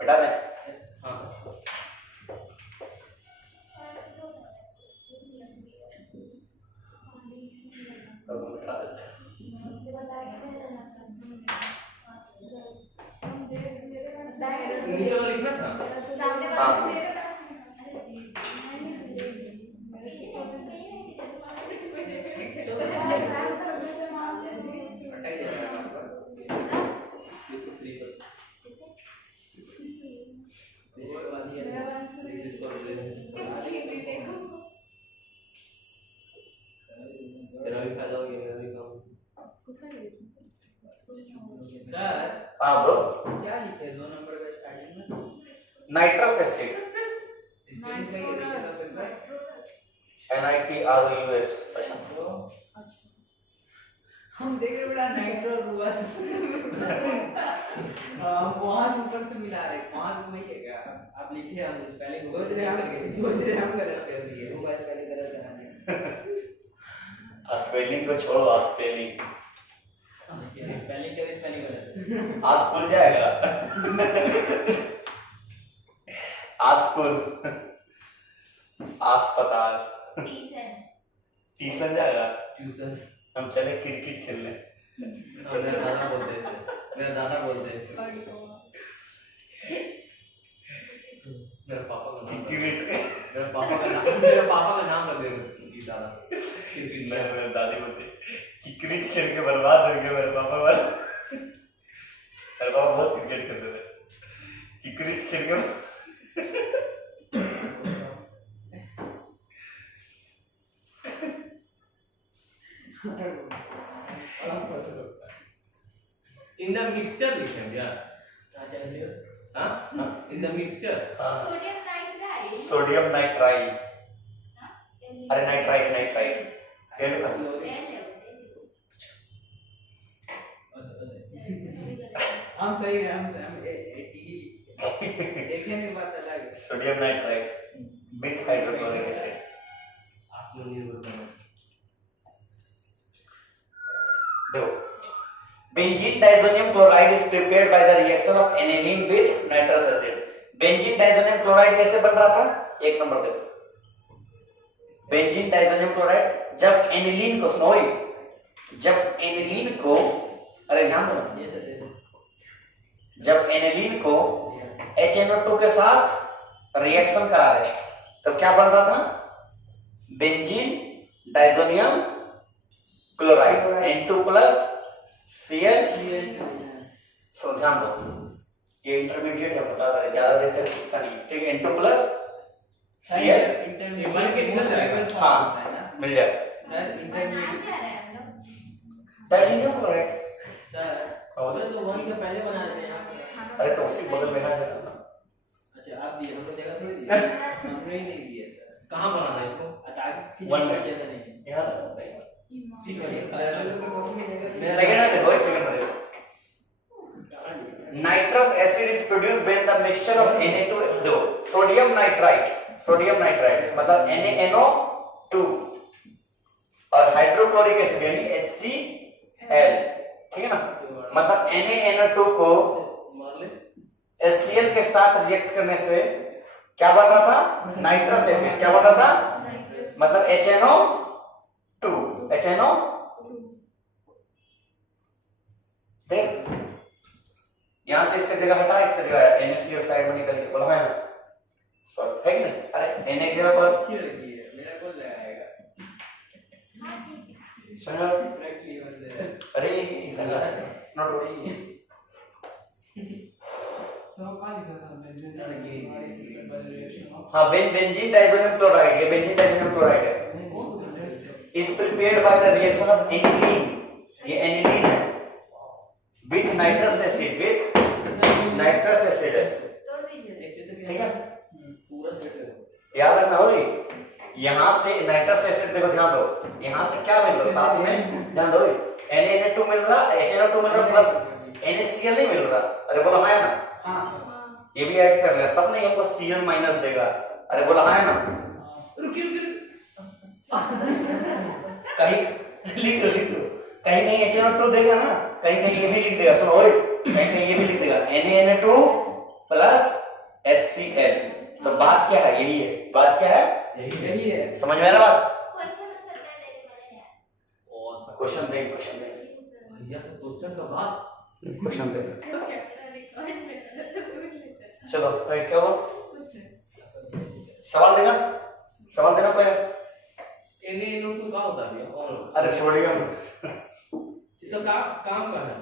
बता दे। हाँ तो बता देते हैं। नीचे वाला लिखना था। हाँ अटक जाएगा वहाँ पर। इसको फ्री कर, इसके बाद ये दिस इज फॉर तेरा भी फायदा हो गया, मेरा भी काम। सर हाँ ब्रो, क्या लिखे 2 नंबर का स्टार्टिंग में? नाइट्रस एसिड, स्पेलिंग सही है लिखा सर। NITROUS। हम देख रहे बेटा नाइट्रो रुआस बहुत ऊपर से मिला रहे, वहाँ वही है क्या? आप लिखे, हम स्पेलिंग सोच रहे हम गलत कर दिए, रुआ स्पेलिंग गलत स्पेलिंग को छोड़ो, स्पेलिंग स्पेलिंग का स्पेलिंग गलत आज स्कूल जाएगा। आज स्कूल, अस्पताल, ट्यूशन ट्यूशन जाएगा। ट्यूशन हम चले क्रिकेट खेलने। मेरा दादा बोलते थे, मेरा दादा बोलते थे, मेरे पापा का नाम क्रिकेट मेरे पापा का नाम रख दे दादा क्रिकेट में। मेरे दादी बोलते क्रिकेट खेल के बर्बाद हो गए मेरे पापा वाला। मेरे पापा बहुत क्रिकेट खेलते थे, क्रिकेट खेल के In the mixture लिखे भैया, हाँ in the mixture sodium nitride sodium nitride, हाँ अरे नाइट्राइड नाइट्राइड ये लिखा। हम सही है, हम देखने की बात अलग है। Sodium nitride with hydrochloric acid. आप लोग ये बताना। देखो, benzene diazonium chloride is prepared by the reaction of aniline with nitrous acid. Benzene diazonium chloride कैसे बन रहा था? एक नंबर देखो, बेंजीन डाइसोनियम क्लोराइड जब एनिलीन को सुनोई, जब एनिलीन को, अरे ध्यान दो, ये सर जब एनिलीन को HNO2 के साथ रिएक्शन करा रहे तो क्या बन रहा था? Benzene diazonium chloride N2 plus Cl। So ध्यान दो, ये इंटरमीडिएट है, बता रहे ज्यादा देर तक दिखता नहीं, ठीक है। N2 प्लस Cl, इंटरमीडिएट हाँ मिल जाए sir intermediate diazonium chloride. Sir तो वन के पहले बनाते हैं। अरे तो उसी बगल में ना जाना। अच्छा आप दिए, हमको जगह थोड़ी दी, हमने ही नहीं दिए सर। कहाँ बनाना है इसको? वन में जगह नहीं यार ठीक है। सेकंड में देखो, सेकंड में देखो, nitrous acid is produced when the mixture of Na2 दो सोडियम नाइट्राइट मतलब NaNO2 और हाइड्रोक्लोरिक एसिड यानी HCl, ठीक है ना। मतलब NaNO2 को मार ले। HCl के साथ रिएक्ट करने से क्या बन रहा था? Nitrous acid. क्या बन रहा था? मतलब HNO2 देख, यहां से इसका जगह हटा, इसका जगह NaCl साइड में निकल के बोला है ना, सॉरी है कि नहीं? अरे Na की जगह पर अच्छी लगी है, मेरा कौन लगाएगा? सुनो, अरे नोट हाँ बेंजीन डाइसोनियम क्लोराइड, ये बेंजीन डाइसोनियम क्लोराइड है, is prepared by the reaction of aniline, ये एनिलीन है विथ नाइट्रस एसिड है, ठीक है। पूरा सेट है। याद रखना होगी, यहां से नाइट्रस एसिड देखो, ध्यान दो, यहां से क्या मिल रहा साथ में, ध्यान दो, NaNO2 मिल रहा, HNO2 मिल रहा प्लस NaCl नहीं मिल रहा। अरे बोला है ना, हाँ ये भी ऐड कर लिया, तब नहीं हमको Cl माइनस देगा। अरे बोला है ना, रुकिए कहीं लिख लो, कहीं कहीं HNO2 देगा ना, कहीं कहीं ये भी लिख देगा, सुनो ओए, कहीं कहीं ये भी लिख देगा NaNO2 प्लस HCl। तो बात क्या है? यही है बात, क्या है? यही है। समझ में आ रहा बात? और क्वेश्चन दे भैया से क्वेश्चन का बाद क्वेश्चन दे चलो क्या हुआ? सवाल देना पड़ेगा। NaNO2 का होता है भैया? और अरे सोडियम, इसका काम क्या है?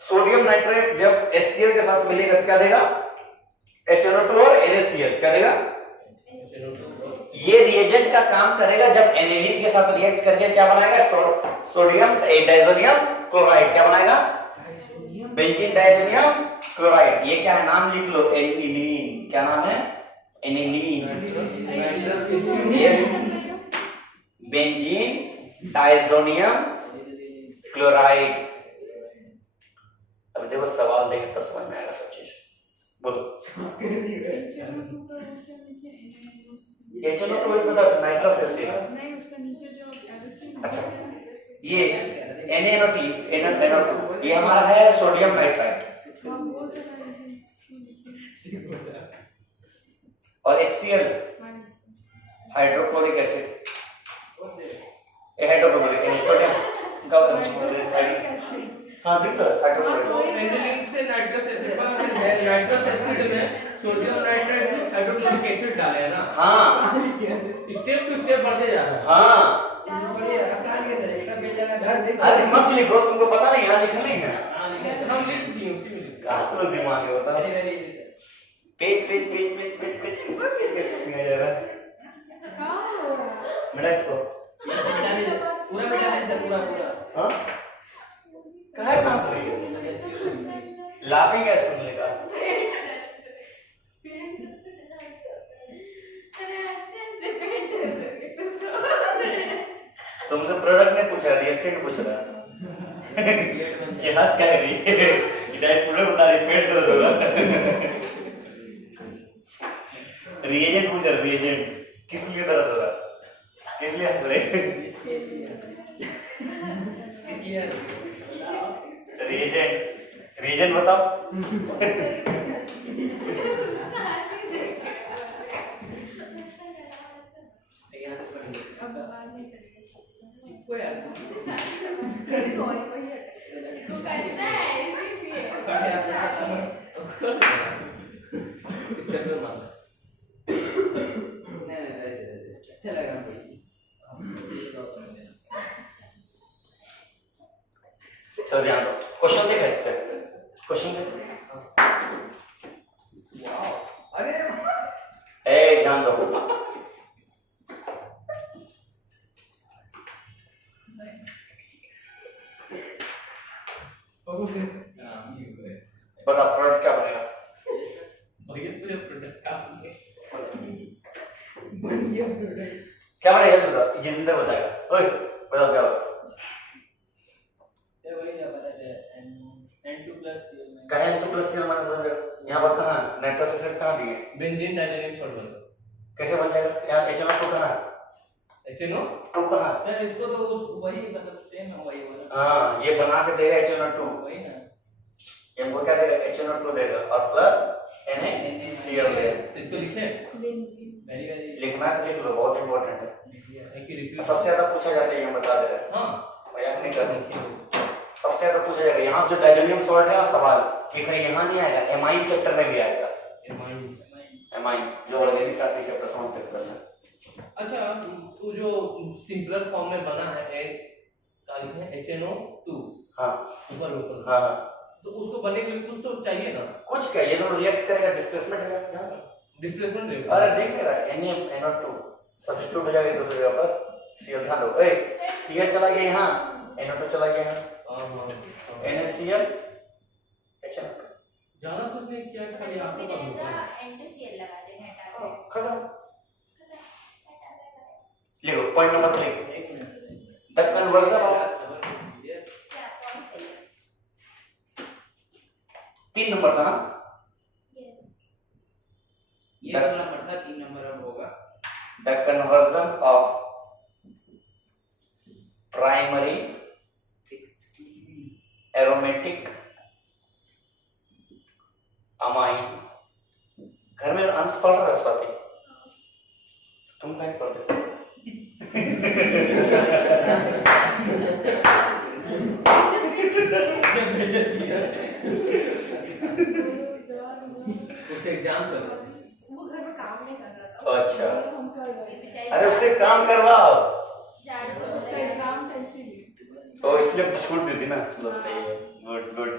सोडियम नाइट्रेट जब HCl के साथ मिलेगा तो क्या देगा? HNO2 और NaCl क्या देगा? ये रिएजेंट का काम करेगा जब एनिलीन के साथ रिएक्ट करके क्या बनाएगा? Sodium diazonium chloride. क्या बनाएगा? Benzene diazonium chloride. ये क्या है? नाम लिख लो, एनिलीन। क्या नाम है? एनिलीन। Benzene diazonium chloride. अब देखो सवाल देंगे तो समझ में आएगा सब चीज। बोलो। HNO2 एक बता नाइट्रस एसिड। नहीं उसका नीचे जो एडिटिव अच्छा ये NaNO2 NaNO2 ये हमारा है सोडियम नाइट्राइट और HCl hydrochloric acid hydrochloric sodium हाँ जी तो हाइड्रोक्लोरिक एनिलीन से नाइट्रस एसिड बना है। नाइट्रस एसिड में सोडियम नाइट्राइट में हाइड्रोक्लोरिक एसिड डाले है ना। हाँ स्टेप टू स्टेप बढ़ते जा रहा है। हाँ हाँ अरे मत लिखो तुमको पता नहीं यहाँ लिखा नहीं है हम लिख दिए उसी में लिख कहाँ तुम दिमाग में होता है page page page page page page पूरा पेज करके नहीं जा रहा बेटा इसको पूरा बेटा नहीं सर पूरा हाँ कहाँ है कहाँ से रही लाफिंग है सुनने का तुमसे प्रोडक्ट ने पूछा रिएक्टेंट पूछ रहा ये हंस क्या रही है डायरेक्ट प्रोडक्ट बता रही पेट दर्द होगा रिएजेंट पूछ रहा रिएजेंट किस लिए दर्द हो रहा किस लिए हंस रहे रिएजेंट रीजन बताओ अच्छा लगा चलो ध्यान दो क्वेश्चन देखा इस पे क्वेश्चन देखो अरे ए ध्यान दो बता प्रोडक्ट क्या बनेगा भैया पूरे प्रोडक्ट का क्या बनेगा जल्दी बताओ जिंदा बताएगा ओए बताओ क्या होगा कहें तो प्लस सीएल माइनस बन जाएगा यहाँ पर कहाँ नाइट्रस एसिड कहाँ दिए बेंजीन डाइजेनियम सॉल्ट बन कैसे बन जाएगा यहाँ HNO2 कहाँ HNO2 कहाँ सर इसको तो वही मतलब सेम है वही वाला हाँ ये बना के देगा HNO2 वही ना ये हमको क्या देगा HNO2 देगा और प्लस NaCl देगा इसको लिखे वेरी वेरी लिखना है तो लिख लो बहुत इंपॉर्टेंट है है कि रिपीट सबसे ज्यादा पूछा जाता है ये बता दे रहा है हां मजाक नहीं कर रहे सबसे ज्यादा पूछा जाएगा यहाँ से डाइजेनियम सॉल्ट है सवाल कि कहीं यहाँ नहीं आएगा एमाइन चैप्टर में भी आएगा एमाइन जो ऑलरेडी काफी चैप्टर समझ तक प्रश्न अच्छा वो जो सिंपलर फॉर्म में बना है एक क्या लिखा है HNO2 हाँ ऊपर हाँ तो उसको बने के लिए कुछ तो चाहिए ना कुछ क्या ये तो रिएक्ट करेगा डिस्प्लेसमेंट है डिस्प्लेसमेंट रेट अरे देख ले रहा है NaNO2 सब्स्टिट्यूट हो जाएगा दूसरी जगह पर Cl ध्यान दो ए Cl चला गया यहाँ NO2 चला गया यहाँ NaCl HNO2 ज्यादा कुछ नहीं किया खाली आपको का होता है NaCl लगा देंगे हटा के खत्म लिखो point number 3 the conversion of 3 number था ना ये वाला नंबर था 3 नंबर अब होगा the conversion of primary aromatic amine घर में अंश पढ़ रहा है स्वाति तुम कहीं पढ़ते थे उसके एग्जाम चल रहा है वो घर में काम नहीं कर रहा था अच्छा हम कर रहे अरे उससे काम करवाओ थे उसका एग्जाम था इसीलिए ओ इसलिए छूट दी थी ना चलो सही है गुड गुड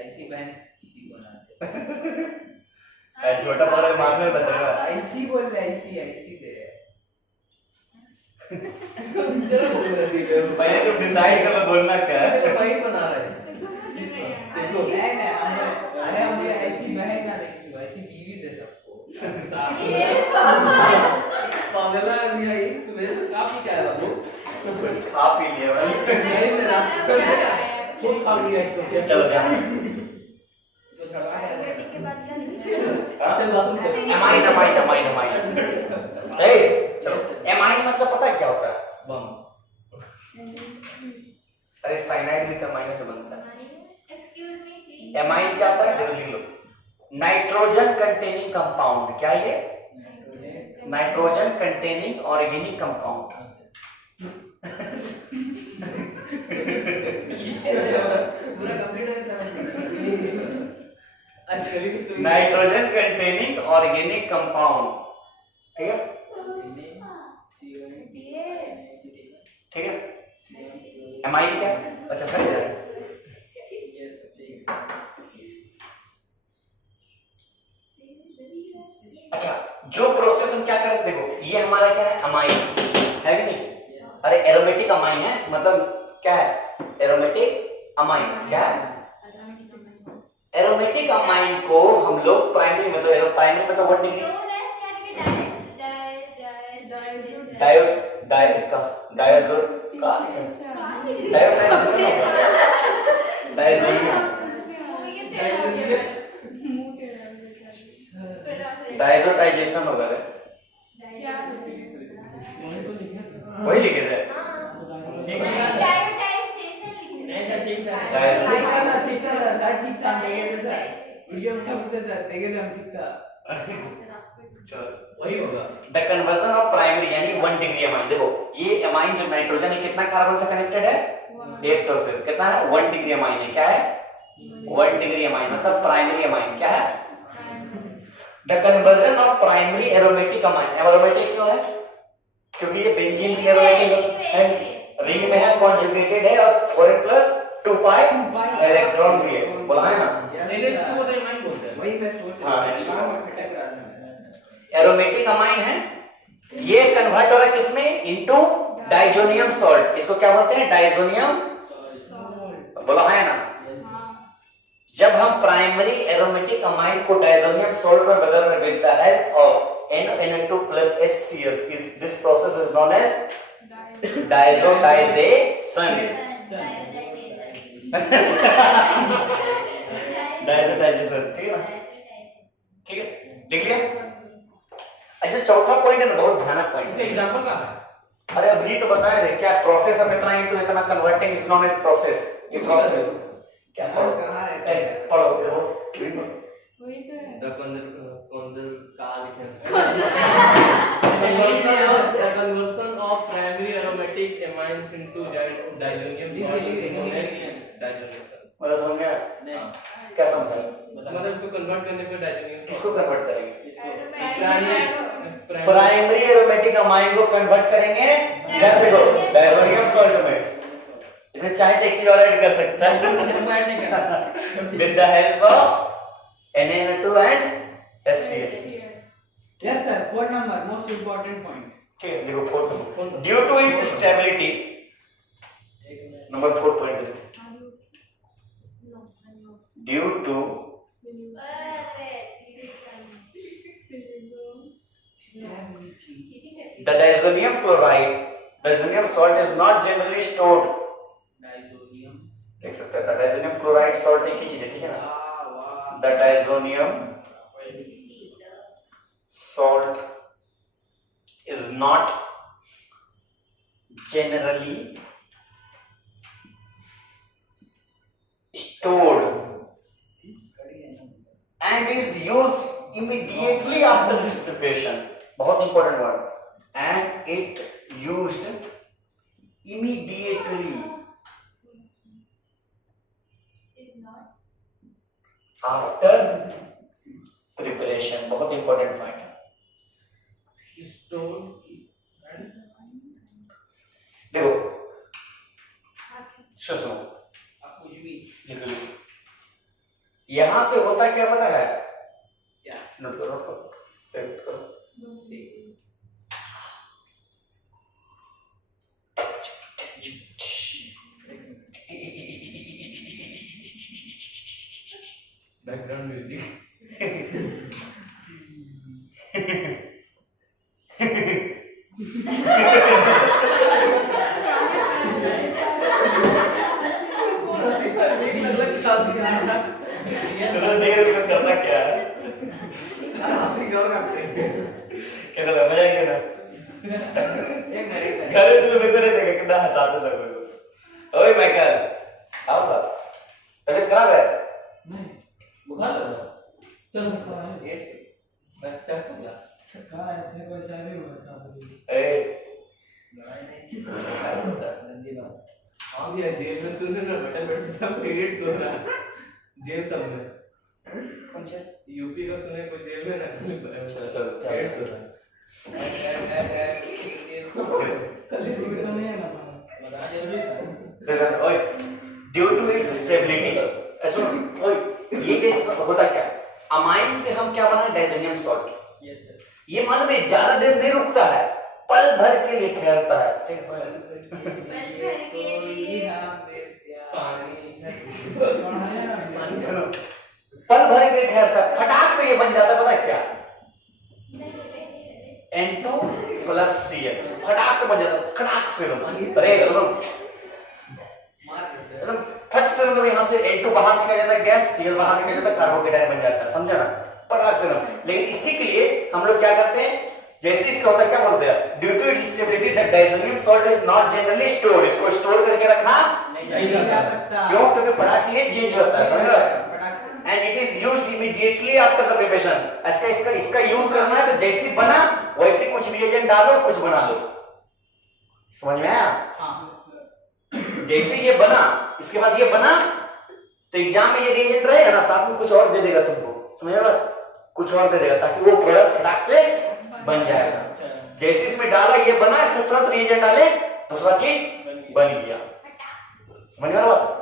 ऐसी बहन किसी को ना छोटा बड़ा दिमाग में बताएगा ऐसी बोल रहे ऐसी दे पहले तुम डिसाइड कर लो बोलना क्या है पॉइंट बना रहा है देखो अरे हम ऐसी बहन ना दे किसी को ऐसी बीवी दे सबको पागल है नहीं आई सुबह से काफी क्या है वो कुछ खा पी लिया भाई नहीं मेरा खूब खा लिया इसको चलो ध्यान इसको छड़वा के उसके बाद क्या लिखा हाँ? चल बाथरूम चल एमाइन एमाइन एमाइन एमाइन ए चलो एमाइन मतलब पता है क्या होता है? बम अरे साइनाइड भी तो एमाइन से बनता है। एक्सक्यूज मी प्लीज एमाइन क्या होता है? देखो लिख लो, नाइट्रोजन कंटेनिंग कंपाउंड। क्या ये? Nitrogen containing organic compound. पूरा कंप्लीट हो जाता आज कल किसको नाइट्रोजन कंटेनिंग ऑर्गेनिक कंपाउंड, ठीक है ठीक है। एमाइन क्या? अच्छा हट जाए। अच्छा जो प्रोसेस हम क्या करें, देखो ये हमारा क्या है? अमाइन है कि नहीं? अरे एरोमेटिक अमाइन है, मतलब क्या है? एरोमेटिक अमाइन क्या है? एरोमेटिक अमाइन को हम लोग प्राइमरी मतलब प्राइमरी मतलब 1 डिग्री डायोजोर का डाइजेशन होगा रे, वही लिखे थे। वही होगा द कन्वर्जन ऑफ प्राइमरी यानी 1 डिग्री अमाइन। देखो ये अमाइन जो नाइट्रोजन है कितना कार्बन से कनेक्टेड है? एक तो से कितना है? 1 डिग्री अमाइन है। क्या है? 1 डिग्री अमाइन मतलब प्राइमरी अमाइन। क्या है? The conversion of primary aromatic amine. Aromatic क्यों है? क्योंकि ये बेंजीन की एरोमेटिक है, रिंग में है, कॉन्जुगेटेड है और 4+2 पाई इलेक्ट्रॉन भी है, बोला है ना? NH2 को तो एमाइन बोलते हैं। वही मैं सोच हाँ, रहा NH2 था खटक रहा था। एरोमेटिक अमाइन है, ये कन्वर्ट हो रहा है किसमें? Into diazonium salt. इसको क्या बोलते हैं? डाइजोनियम, बोला है ना? जब हम प्राइमरी एरोमेटिक अमाइन को डाइजोनियम सॉल्ट में बदल में with the help of NO2 plus HCl, this process is known as डायजोटाइजेशन। डायजोटाइजेशन, ठीक है ना? ठीक है, लिख लिया? अच्छा चौथा पॉइंट है ना, बहुत भयानक पॉइंट इसका है। एग्जांपल क्या है? अरे अभी तो बताया थे क्या प्रोसेस ऑफ इतना इनटू इतना converting is known as process. ये प्रोसेस क्या पढ़ो? कहाँ रहता है? पढ़ो देखो वही तो है। The conversion of primary aromatic amines into diazonium salt is known as diazonation। मतलब समझ में आया? क्या समझा? मतलब इसको कन्वर्ट करने पे डाइजोनियम किसको कन्वर्ट करेंगे? प्राइमरी प्राइमरी एरोमेटिक अमाइन को कन्वर्ट करेंगे इधर देखो डायजोनियम सॉल्ट में। इसमें चाहे तो एक चीज और ऐड कर सकता है with the help of NaNO2 and HCl। Yes sir, 4 number most important point। ठीक है देखो 4 number due to its stability, number 4 point due to the diazonium salt is not generally stored। देख सकते हैं the diazonium chloride salt एक ही चीज है, ठीक है ना? the diazonium salt is not generally stored and is used immediately after this preparation। बहुत important word, and it used immediately after preparation। बहुत इंपॉर्टेंट पॉइंट है। stored and देखो सुनो कुछ भी लिख लो, यहां से होता क्या पता है? क्या? नोट करो पेट करो। Background music. करता क्या है? कैसा लगा, मजा आया ना? एक मिनट घरे तो मेरे को नहीं देगा कितना हंसाते सब लोग। ओए माइकल, आओ बात, तबीयत खराब है? नहीं बुखार लग रहा चलो बुखार है। मैं चेक करूंगा। छक्का है थे कोई चाबी हुआ था अभी। ए गंदी बात हाँ भैया जेल में सुन रहे ना बेटा बेटा सब एड्स हो रहा है जेल सब में। कौन से? यूपी का सुने कोई जेल में ना चलो क्या एड्स हो रहा है। कल ही तो नहीं है ना बताना जरूरी था देखो ओए, ड्यू टू इट्स स्टेबिलिटी, ऐसा ओए ये जैसे होता क्या, अमाइन से हम क्या बना, डायजोनियम सॉल्ट। यस सर ये मान में ज्यादा देर नहीं रुकता है, पल भर के लिए ठहरता है, ठीक है? पल भर के लिए पानी पढ़ाया पानी सुनो, पल भर के लिए ठहरता है, फटाक से ये बन जाता है, पता है क्या? N2 प्लस Cl, फटाक से बन जाता है, फटाक से। अरे सुनो, मार देते एकदम फट से मतलब यहाँ से N2 बाहर निकल जाता है, गैस Cl बाहर निकल जाता है, कार्बोकेटाइन बन जाता है, समझा ना? फटाक से ना। लेकिन इसी के लिए हम लोग क्या करते हैं, जैसे इसका होता है क्या बोलते हैं, due to its stability the diazonium salt is not generally stored, इसको स्टोर करके रखा नहीं जा सकता क्यों? क्योंकि फटाक से ये चेंज होता है, समझ रहे हो? फटाक And it is used immediately after the preparation. इसका यूज करना है तो जैसी बना वैसे कुछ रिएजेंट डालो, कुछ बना लो, समझ में आया? हां जैसे ये बना, इसके बाद ये बना तो एग्जाम में ये रिएजेंट रहेगा ना, साथ में कुछ और दे देगा तुमको, समझ रहे हो? कुछ और दे देगा ताकि वो प्रोडक्ट फटाक से बन जाएगा। जैसे इसमें डाला ये बना, इसमें तुरंत रिएजेंट डाले, दूसरा चीज बन गया, समझ में आ रहा?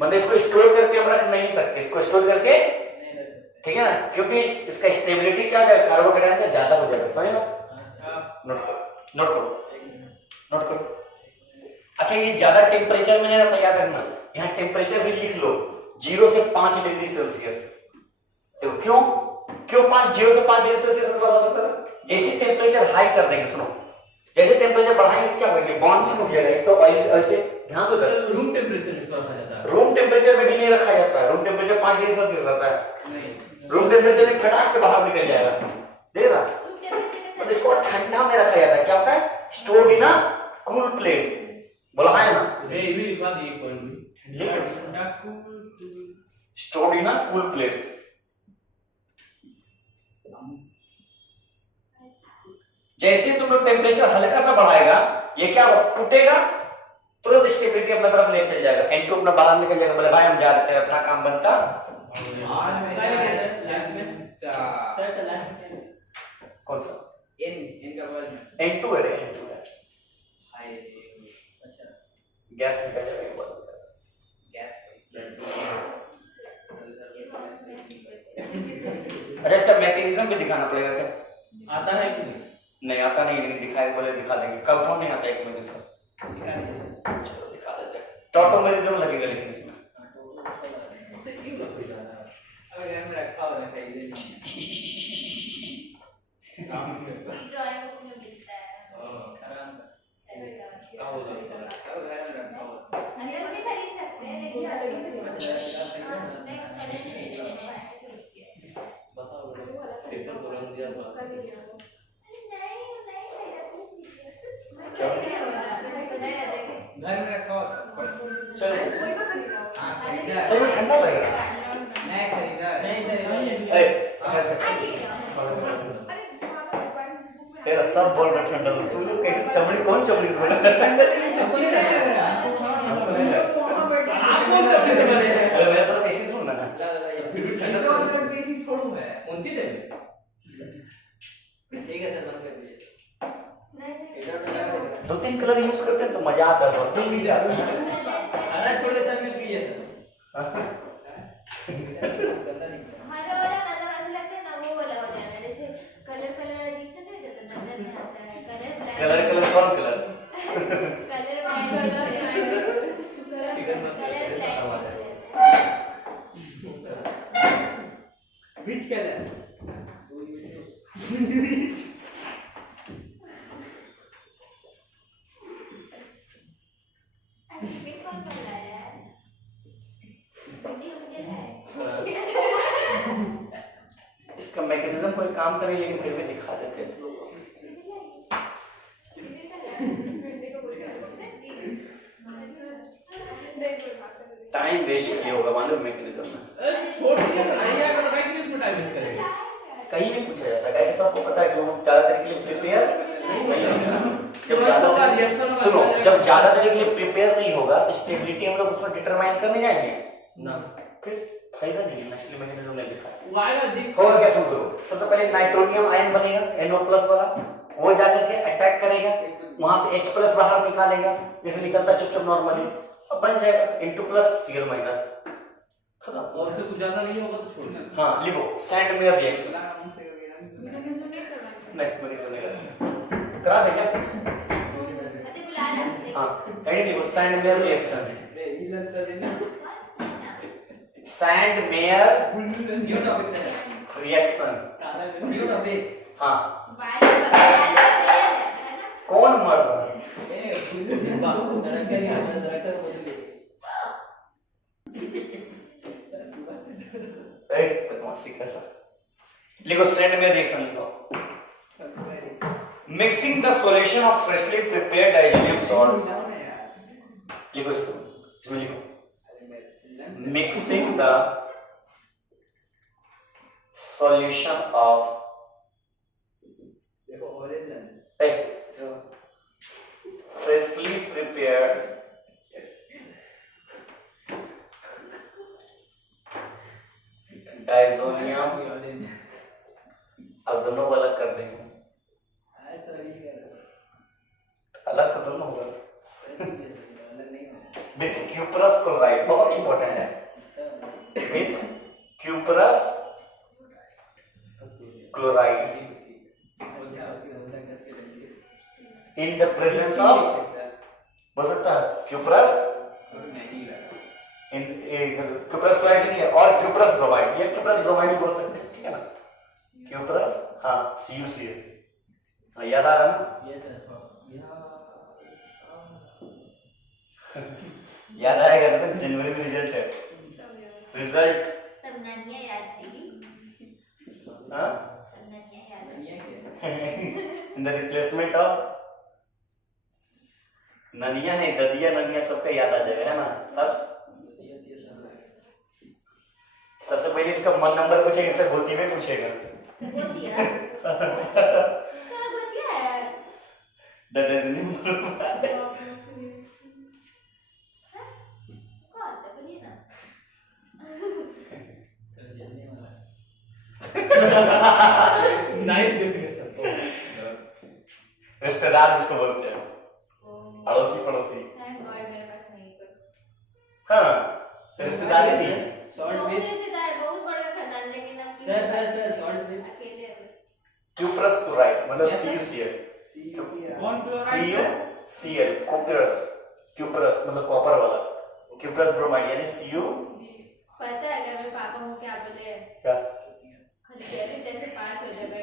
मतलब इसको स्टोर करके हम रख नहीं सकते, इसको स्टोर करके, नहीं रह सकते ठीक है ना? क्योंकि इसका स्टेबिलिटी क्या है, कार्बोकेटाइन का ज्यादा हो जाएगा, समझ में? नोट करो, नोट करो, नोट करो। अच्छा ये ज्यादा टेम्परेचर में नहीं रहता, याद रखना, यहाँ टेम्परेचर भी लिख लो 0 से 5 डिग्री सेल्सियस। देखो क्यों 0 से 5 डिग्री सेल्सियस बता सकता है? जैसे टेम्परेचर हाई कर देंगे, सुनो, जैसे टेम्परेचर बढ़ाएंगे तो क्या होगा, बॉन्ड नहीं टूट जाएगा, एक तो ऑयल ऐसे, ध्यान दो, रूम टेम्परेचर इसको रखा जाता है। रूम टेम्परेचर में भी नहीं रखा जाता है, रूम टेम्परेचर 5 डिग्री सेल्सियस रहता है, नहीं रूम टेम्परेचर में फटाक से बाहर निकल जाएगा, देख रहा? मतलब इसको ठंडा में रखा जाता है, क्या होता है, stored in a cool place, बोला है ना? ये भी लिखा दी एक पॉइंट भी। लेकिन stored in a cool place, जैसे तुम लोग टेम्परेचर हल्का सा बढ़ाएगा, ये क्या टूटेगा, तुरंत स्टेबिलिटी अपना तरफ ले चल जाएगा, N2 अपना बाहर निकल जाएगा, बोले भाई हम जा रहे हैं, अपना काम बनता। और में लास्ट में सर सर लास्ट में कौन सा? इन का वर्ड में N2 है रे, N2 है, हाय अच्छा गैस निकल जाएगा एक बार, गैस अच्छा इसका मैकेनिज्म भी दिखाना पड़ेगा क्या? आता है कि नहीं? नहीं आता नहीं, लेकिन दिखाए बोले दिखा देंगे, कब कौन नहीं आता एक मैकेनिज्म, दिखा दीजिए चलो दिखा देते हैं, टॉटोमेरिज्म लगेगा लेकिन इसमें तो क्यों लग रहा है? अबे घर में रखा हुआ है खरीदे ड्राइंग बुक में मिलता है। आराम से क्या होगा? अब घर में रखा हुआ है अंदर भी खरीद सकते हैं लेकिन अच्छा, मैं बताओ बेटा, पेपर तो रंग दिया हुआ है। नहीं खरीदा घर में रखा हुआ चलो हां खरीदा सही में ठंडा लग रहा है। नहीं खरीदा नहीं खरीदा ए, ऐसे तेरा सब बोल रहा ठंडा, तू लोग कैसे चमड़ी, कौन चमड़ी से बना? आप कौन से अपने से बने हैं? अरे मेरा तो ऐसे सुन ना, फिर भी ठंडा तो अंदर बेसी थोड़ू है कौन सी ले? ठीक है सर बंद कर दीजिए दो तीन कलर यूज करते हैं तो मजा आता है, बहुत नहीं आता है। अरे छोड़ दे सब यूज कीजिए सर गंदा नहीं हमारा वाला नजर ऐसे लगता है ना, वो वाला हो जाता है जैसे कलर कलर अजीब से नहीं देता, नजर नहीं आता है कलर ब्लैक कलर कौन कलर? कलर ब्लैक फिगर मत कलर ऐसा आवाज है। व्हिच कलर ऐसे कौन बोल रहा है यार, मुझे है इसका मैकेनिज्म कोई काम करे लेकिन फिर भी दिखा देते हैं लोगों को। टाइम वेस्ट किया होगा मालूम मैकेनिज्म में। छोड़ दिया तो नहीं आएगा तो बैठ के इसमें टाइम वेस्ट करेंगे। कहीं भी पूछा जाता है, सबको पता है कि वो ज्यादा देर के लिए प्रिपेयर नहीं होगा। जब ज्यादा सुनो, जब ज्यादा देर के लिए प्रिपेयर नहीं होगा स्टेबिलिटी हम लोग उसमें डिटरमाइन करने जाएंगे ना, फिर फायदा नहीं है। इसलिए मैंने तुमने लिखा है वो आएगा दिख होगा क्या। सुन करो, सबसे पहले नाइट्रोनियम आयन बनेगा NO+ वाला, वो जाकर के अटैक करेगा, वहां से H+ बाहर निकालेगा, जैसे निकलता है चुपचाप नॉर्मली, अब बन जाएगा N2+ Cl- खत्म। और फिर कुछ ज्यादा नहीं होगा तो छोड़ देना। हाँ लिखो सैंड-मेयर रिएक्शन। मुझे मुझे नहीं करवाना। नहीं मेरी सुनेगा, करा दे क्या? अरे बुला रहा है। हाँ एडिट लिखो, सैंड-मेयर रिएक्शन है। Sand-mayor reaction. हाँ कौन मर रहा है? बदमाशी कर रहा। लिखो सैंड-मेयर रिएक्शन लिखो। Mixing the solution of freshly prepared डाइजेनियम salt. लिखो इसको, इसमें लिखो mixing the solution of freshly prepared diazonium. अब दोनों को अलग कर देंगे, अलग तो दोनों होगा विथ क्यूपरस क्लोराइड, बहुत इंपॉर्टेंट है, with cuprous chloride in the presence of, बोल सकता है क्यूपरस क्यूपरस क्लोराइड नहीं है, और क्यूपरस ब्रोमाइड, ये क्यूपरस ब्रोमाइड भी बोल सकते हैं, ठीक है ना, क्यूपरस। हाँ CuCl, हाँ याद आ रहा ना? याद आएगा ना, जनवरी में रिजल्ट है, रिजल्ट तब ननिया याद थी। हाँ तब ननिया याद इन द रिप्लेसमेंट ऑफ ननिया नहीं, ददिया ननिया सबका याद आ जाएगा, है ना हर्ष? सबसे पहले इसका मन नंबर पूछेगा, इससे भूति में पूछेगा। भूतिया क्या भूतिया है? That is new. कौन तो बोलिए ना। Nice definition. रिश्तेदार जिसको बोलते हैं, अड़ोसी पड़ोसी। थैंक गॉड मेरे पास नहीं कोई। हाँ रिश्तेदारी थी। बहुत रिश्तेदार, बहुत बड़ा खानदान, लेकिन अब अकेले बस। क्यूपरस क्लोराइड मतलब CuCl, CuCl क्यूपरस, क्यूपरस मतलब कॉपर वाला, क्यूपरस ब्रोमाइड यानी Cu। पता है अगर मेरे पापा को क्या बोले, क्या? खाली जैसे तैसे पास हो जाएगा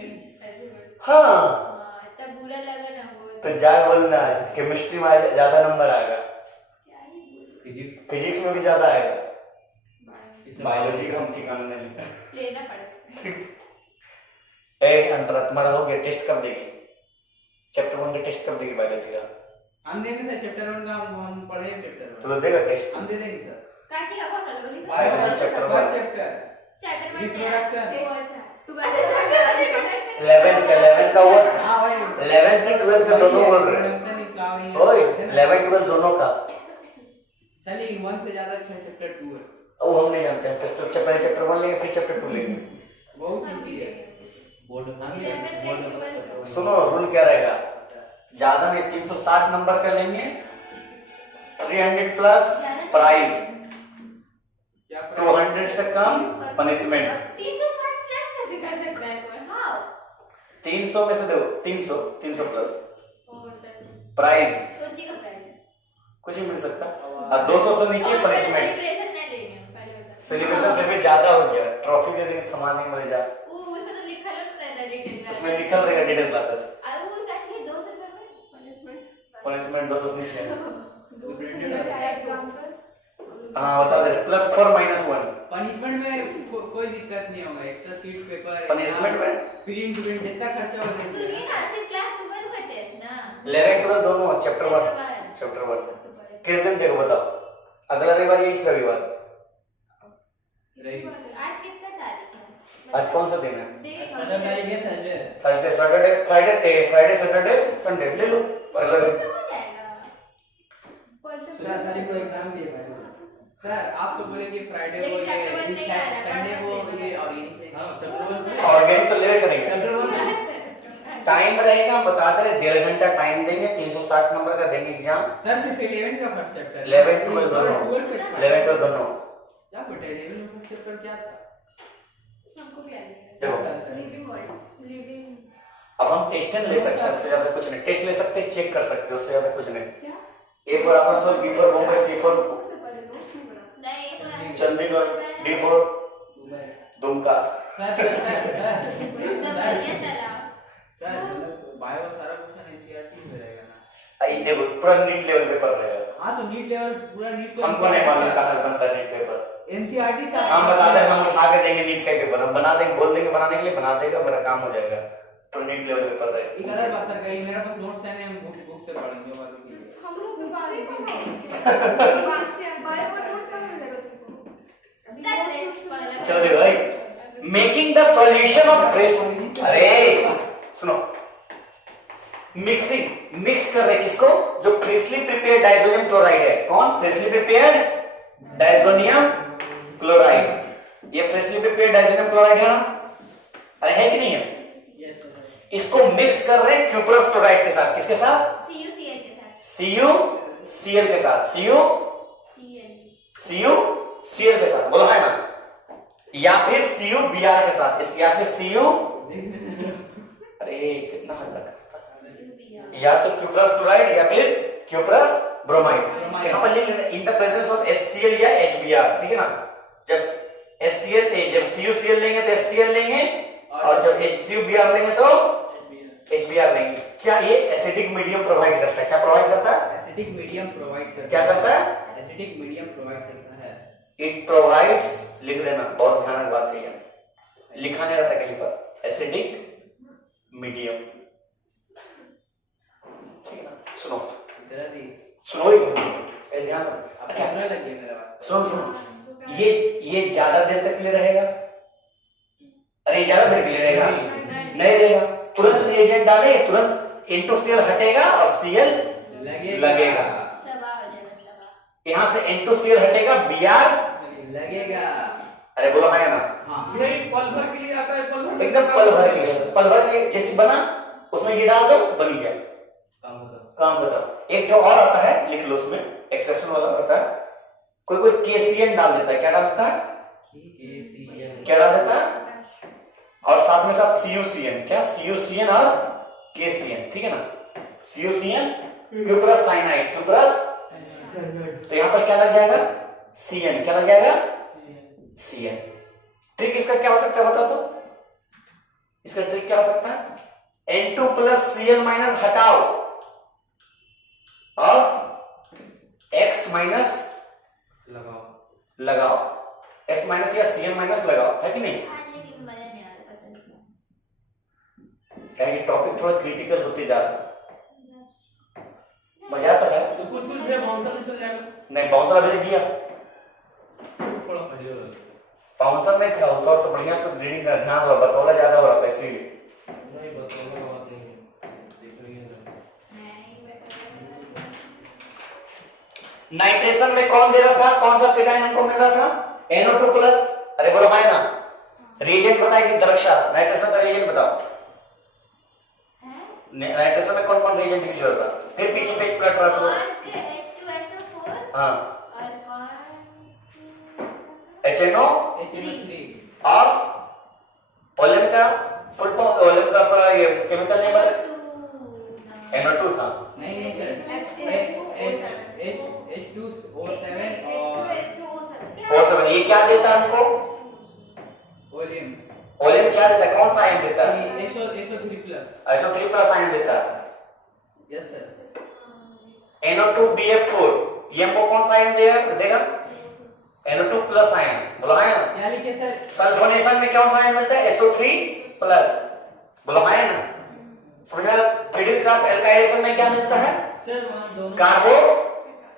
ऐसे बोल। हाँ हाँ इतना बुरा लगा ना वो। तो जा बोलना केमिस्ट्री में ज्यादा नंबर आएगा, क्या ही बोल। फिजिक्स में भी ज्यादा आएगा, बायोलॉजी का हम ठिकाना नहीं लेना पड़ेगा। ए अंतरा तुम्हारा हो गया, टेस्ट कब देगी? चैप्टर 1 का टेस्ट कब देगी बायोलॉजी का? हम देंगे सर, चैप्टर 1 का हम पढ़े चैप्टर 1 तो देगा टेस्ट? हम दे देंगे सर। काची का कौन वाला बोली? बायोलॉजी चैप्टर 1 चैप्टर चैप्टर में रिप्रोडक्शन। वो अच्छा तू बात कर 11 का हुआ, हां भाई 11th में 12th का दोनों बोल रहे हैं। रिप्रोडक्शन फ्लावरिंग ओए 11 12 दोनों का चलिए 1 से ज्यादा अच्छा चैप्टर 2 है, वो हम नहीं जानते हैं, फिर पहले चैप्टर 1 लेंगे फिर चैप्टर 2 लेंगे। बहुत इजी है। बोर्ड सुनो रूल क्या रहेगा, ज्यादा नहीं 360 नंबर का लेंगे, 300 प्लस प्राइज, क्या 200 से कम पनिशमेंट। 360 प्लस कैसे कर सकता है कोई? हां 300 में से दो, 300 प्लस और तक प्राइज कौन सी का प्राइस है? कुछ नहीं मिल सकता, और 200 से नीचे पनिशमेंट। सेलिब्रेशन नहीं लेंगे हम, पहले बता। सेलिब्रेशन फिर भी ज्यादा हो गया, ट्रॉफी दे देंगे, थमा देंगे मर जा। उसमें तो लिखा रहता डिटेल। उसमें लिखल रहेगा डिटेल क्लासेस, और उनका चाहिए 200 रुपए में पनिशमेंट पनिशमेंट 200 से नीचे। हाँ बता दे +4 -1 पनिशमेंट में कोई दिक्कत नहीं होगा, एक्स्ट्रा शीट पेपर पनिशमेंट में प्रिंट जितना खर्चा होगा दे सुनिए देना। ना, सिर्फ क्लास 12 का टेस्ट ना। 11 12 दोनों चैप्टर 1 किस दिन देखो बताओ, अगला रविवार या इस रविवार? आज कितना तारीख है? आज कौन सा दिन है? Thursday Thursday Saturday Friday Saturday Sunday ले लो अगला दिन। हो जाएगा। 17 तारीख को एग्जाम भी है भाई। सर आप तो बोले कि फ्राइडे को ये संडे को ये ऑर्गेनिक हाँ चैप्टर ऑर्गेनिक तो ले करेंगे, चैप्टर 1 टाइम रहेगा बताते रहे, 1.5 घंटा टाइम देंगे, 360 नंबर का देंगे एग्जाम। सर सिर्फ 11 का फर्स्ट चैप्टर 11 12 दोनों 11 12 दोनों क्या बेटा 11 का फर्स्ट चैप्टर क्या था? सबको भी आ गया। देखो लिविंग वर्ल्ड, लिविंग अब हम टेस्ट ले सकते हैं, उससे ज्यादा कुछ नहीं, टेस्ट ले सकते हैं, चेक कर सकते हैं, उससे ज्यादा कुछ नहीं। क्या? A for Asansol, B for Bombay, C for book से पढ़े लो, नहीं पढ़ा। नहीं, थोड़ा Chandigarh, D for Dubai. Dumka. Sir दबाइए चला। सर मतलब बायो सारा क्वेश्चन एनसीईआरटी में रहेगा ना? आई देखो पूरा नीट लेवल पेपर रहेगा, हाँ तो नीट लेवल पूरा नीट को हमको नहीं मालूम कहाँ से बनता है नीट पेपर, एनसीईआरटी सर हम बता दें, हम उठा के देंगे नीट का पेपर, हम बना देंगे, बोल देंगे बनाने के लिए, बना देगा, मेरा काम हो जाएगा। तो नीट लेवल पेपर रहेगा। एक अलग बात सर कहीं मेरे पास नोट्स है नहीं, हम बुक से पढ़ेंगे वाली हम लोग भी बात से बायो का नोट्स कहाँ मिलेगा तुमको? अभी That notes is से fine. चलो देखो भाई, making the solution of fresh, अरे सुनो, मिक्स कर रहे किसको, जो फ्रेशली प्रिपेयर्ड डाइजोनियम क्लोराइड है, कौन फ्रेशली प्रिपेयर्ड डाइजोनियम क्लोराइड, ये फ्रेशली प्रिपेयर्ड डाइजोनियम क्लोराइड है ना, अरे है कि नहीं है? इसको मिक्स कर रहे क्यूप्रस क्लोराइड के साथ, किसके साथ? CuCl के साथ। CuCl के साथ, Cl। CuCl के साथ, बोलो है ना, या फिर CuBr के साथ, या फिर Cu, अरे कितना हद तक, या तो क्यूप्रस क्लोराइड या फिर क्यूप्रस ब्रोमाइड। यहाँ पर लिख लेना in the presence of HCl या HBr, ठीक है ना, जब CuCl लेंगे तो HCl लेंगे, और जब CuBr लेंगे तो HBr लेंगे। क्या ये एसिडिक मीडियम प्रोवाइड करता है? क्या प्रोवाइड करता है? एसिडिक मीडियम प्रोवाइड करता है। क्या करता है? एसिडिक मीडियम प्रोवाइड करता है। इट प्रोवाइड्स, लिख देना, बहुत ध्यान बात है, लिखा नहीं रहता कहीं पर, एसिडिक मीडियम, ठीक है ना। सुनो जरा दी सुनो ये ध्यान रखो। अच्छा सुनने लग गया मेरा बात। सुनो ये ज्यादा देर तक ले रहेगा, अरे ज्यादा देर के लिए रहेगा नहीं रहेगा, तुरंत रिएजेंट डाले, तुरंत N2Cl हटेगा और Cl लगेगा। दबा हो जाएगा, दबा। यहाँ से N2Cl हटेगा, Br लगेगा। अरे बोलो है ना, हाँ यही पल भर के लिए आता है, पल भर एकदम पल भर के लिए, पल भर के जैसे बना उसमें ये डाल दो, बन गया, काम होता काम बताओ। एक जो और आता है, लिख लो उसमें, एक्सेप्शन वाला आता है, कोई KCN डाल देता है, क्या डाल देता है, क्या डाल देता है, और साथ में साथ CuCN, क्या CuCN और KCN, ठीक है ना, CuCN क्यूप्रस साइनाइड, क्यूप्रस, तो यहाँ पर क्या लग जाएगा, Cn, क्या लग जाएगा, Cn। ट्रिक इसका क्या हो सकता है बता तो, इसका ट्रिक क्या हो सकता है, N2 + Cl- हटाओ और X- लगाओ, X- या Cl- लगाओ, है कि नहीं? आज लेकिन मजा नहीं आ रहा, पता नहीं। क्या ये टॉपिक थोड़ा क्रिटिकल होते जा रहा है, मजा तो है तो कुछ भी बाउंसर में चल जाएगा, नहीं, बाउंसर भेज दिया, थोड़ा मजे हो बाउंसर नहीं था, उसका उससे बढ़िया से रीडिंग का ध्यान रहा, बतौला ज्यादा हो रहा था इसीलिए। नहीं बताऊंगा, बात नहीं है, देख रही है ना। नाइट्रेशन में कौन दे रहा था, कौन सा केटायन हमको मिल रहा था, NO2+, अरे बोलो है ना, रिएजेंट बताएगी दरक्षा, नाइट्रेशन का रिएजेंट बताओ, नाइट्रेशन में कौन कौन रिएजेंट की जरूरत है, फिर पीछे पेज पलट रहा कौन के H2SO4 हाँ, और कौन HNO HNO3 और ओलेम का फुल फॉर्म, ओलेम का ये केमिकल नेम है, NO2 था, नहीं सर H2O7 और O7, ये क्या देता है हमको, ओलियम ओलेम क्या देता है, कौन सा आयन देता है, SO3+। SO3+ आयन देता है, यस सर। NO2BF4, ये हमको कौन सा आयन देगा, NO2 प्लस आयन, बोला है ना। क्या लिखे सर? सल्फोनेशन में कौन सा आयन मिलता है? SO3 प्लस, बोला है ना। समझ में? फ्रीडल एल्काइलेशन में क्या मिलता है? सर वहाँ दोनों कार्बो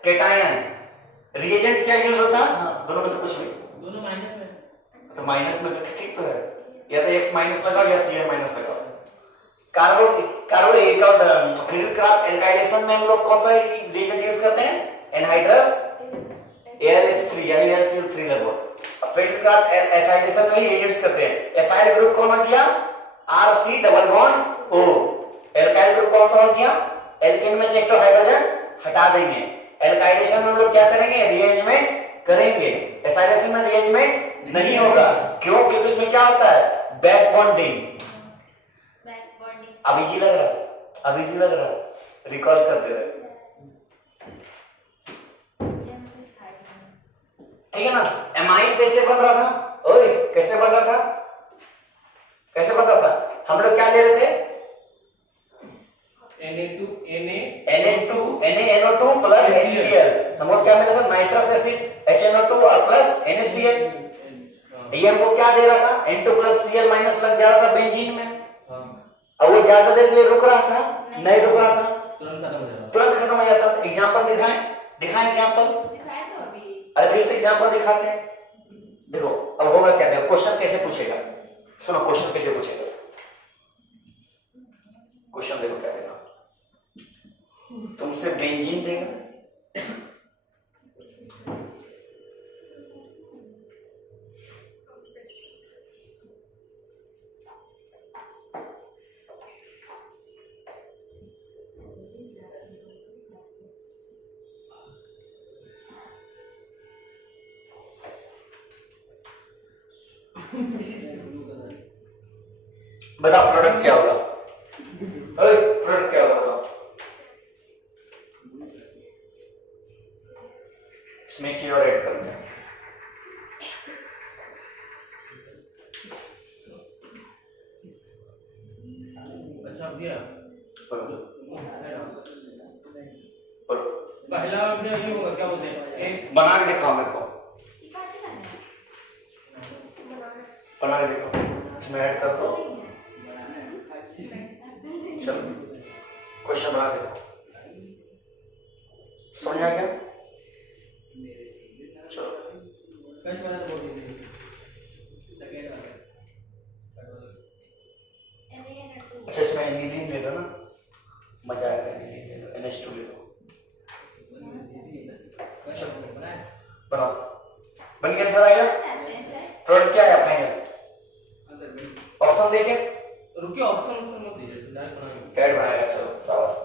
केटायन। रिएजेंट क्या यूज होता है? हाँ, दोनों में से कुछ भी, दोनों माइनस में। तो माइनस में ठीक तो है, या तो X माइनस लगाओ या Cl माइनस लगाओ। कार्बो फ्रीडल एल्काइलेशन में हम लोग कौन सा रिएजेंट यूज करते हैं? एनहाइड्रस AlH3 यानी HCl3 लगभग। अब फ्रीडल एसाइलेशन में ये यूज करते हैं। एसाइल ग्रुप कौन हो गया? RC double bond O। Alkyl group कौन सा हो गया? एल्केन में से एक तो हाइड्रोजन हटा देंगे। एल्काइलेशन में हम लोग क्या करेंगे? रीअरेंजमेंट करेंगे। एसाइलेशन में रीअरेंजमेंट नहीं होगा, क्यों? क्योंकि उसमें क्या होता है? Back bonding. बैक बॉन्डिंग अब इजी लग रहा है? अब इजी लग रहा है? रिकॉल कर दे रहे, ठीक है ना। एमाइन कैसे बन रहा था? ओए कैसे बन रहा था? कैसे बन रहा था? हम लोग क्या ले रहे थे? NaNO2 plus HCl। हम लोग क्या मिला था? नाइट्रस एसिड HNO2 और प्लस NaCl। ये हमको क्या दे रहा था? N2 प्लस Cl माइनस लग जा रहा था बेंजीन में। अब वो ज्यादा देर के लिए रुक रहा था? नहीं रुक रहा था, तुरंत खत्म हो जाता। एग्जांपल दिखाएं, दिखाएं एग्जांपल। दिखाया तो अभी। अरे फिर से एग्जांपल दिखाते हैं। देखो अब होगा क्या, देखो क्वेश्चन कैसे पूछेगा, सुनो क्वेश्चन कैसे पूछेगा। क्वेश्चन देखो क्या देगा, तुमसे बेंजीन देगा, बताओ प्रोडक्ट क्या होगा? प्रोडक्ट क्या होगा बताओ? इसमें एक चीज और ऐड करते हैं। अच्छा भैया, बोलो। पहला भैया ये होगा, क्या बोलते हैं, एक बना के दिखाओ मेरे को, ये कैसे करना है? बना के दिखाओ, इसमें ऐड कर दो। चलो क्वेश्चन बना के दिखाओ, समझ आ गया? चलो फर्स्ट वाला तो बोल दीजिए, सेकंड वाला NaNO2 अच्छा इसमें एनिलीन ले लो ना, मजा आएगा। एनिलीन ले लो, NH2 ले लो। बनाओ, बन गया आंसर आएगा। प्रोडक्ट क्या है फाइनल? ऑप्शन देखिए, रुकिए, ऑप्शन मत दीजिए, डायरेक्ट बनाएंगे। कैड बनाएगा। चलो शाबाश।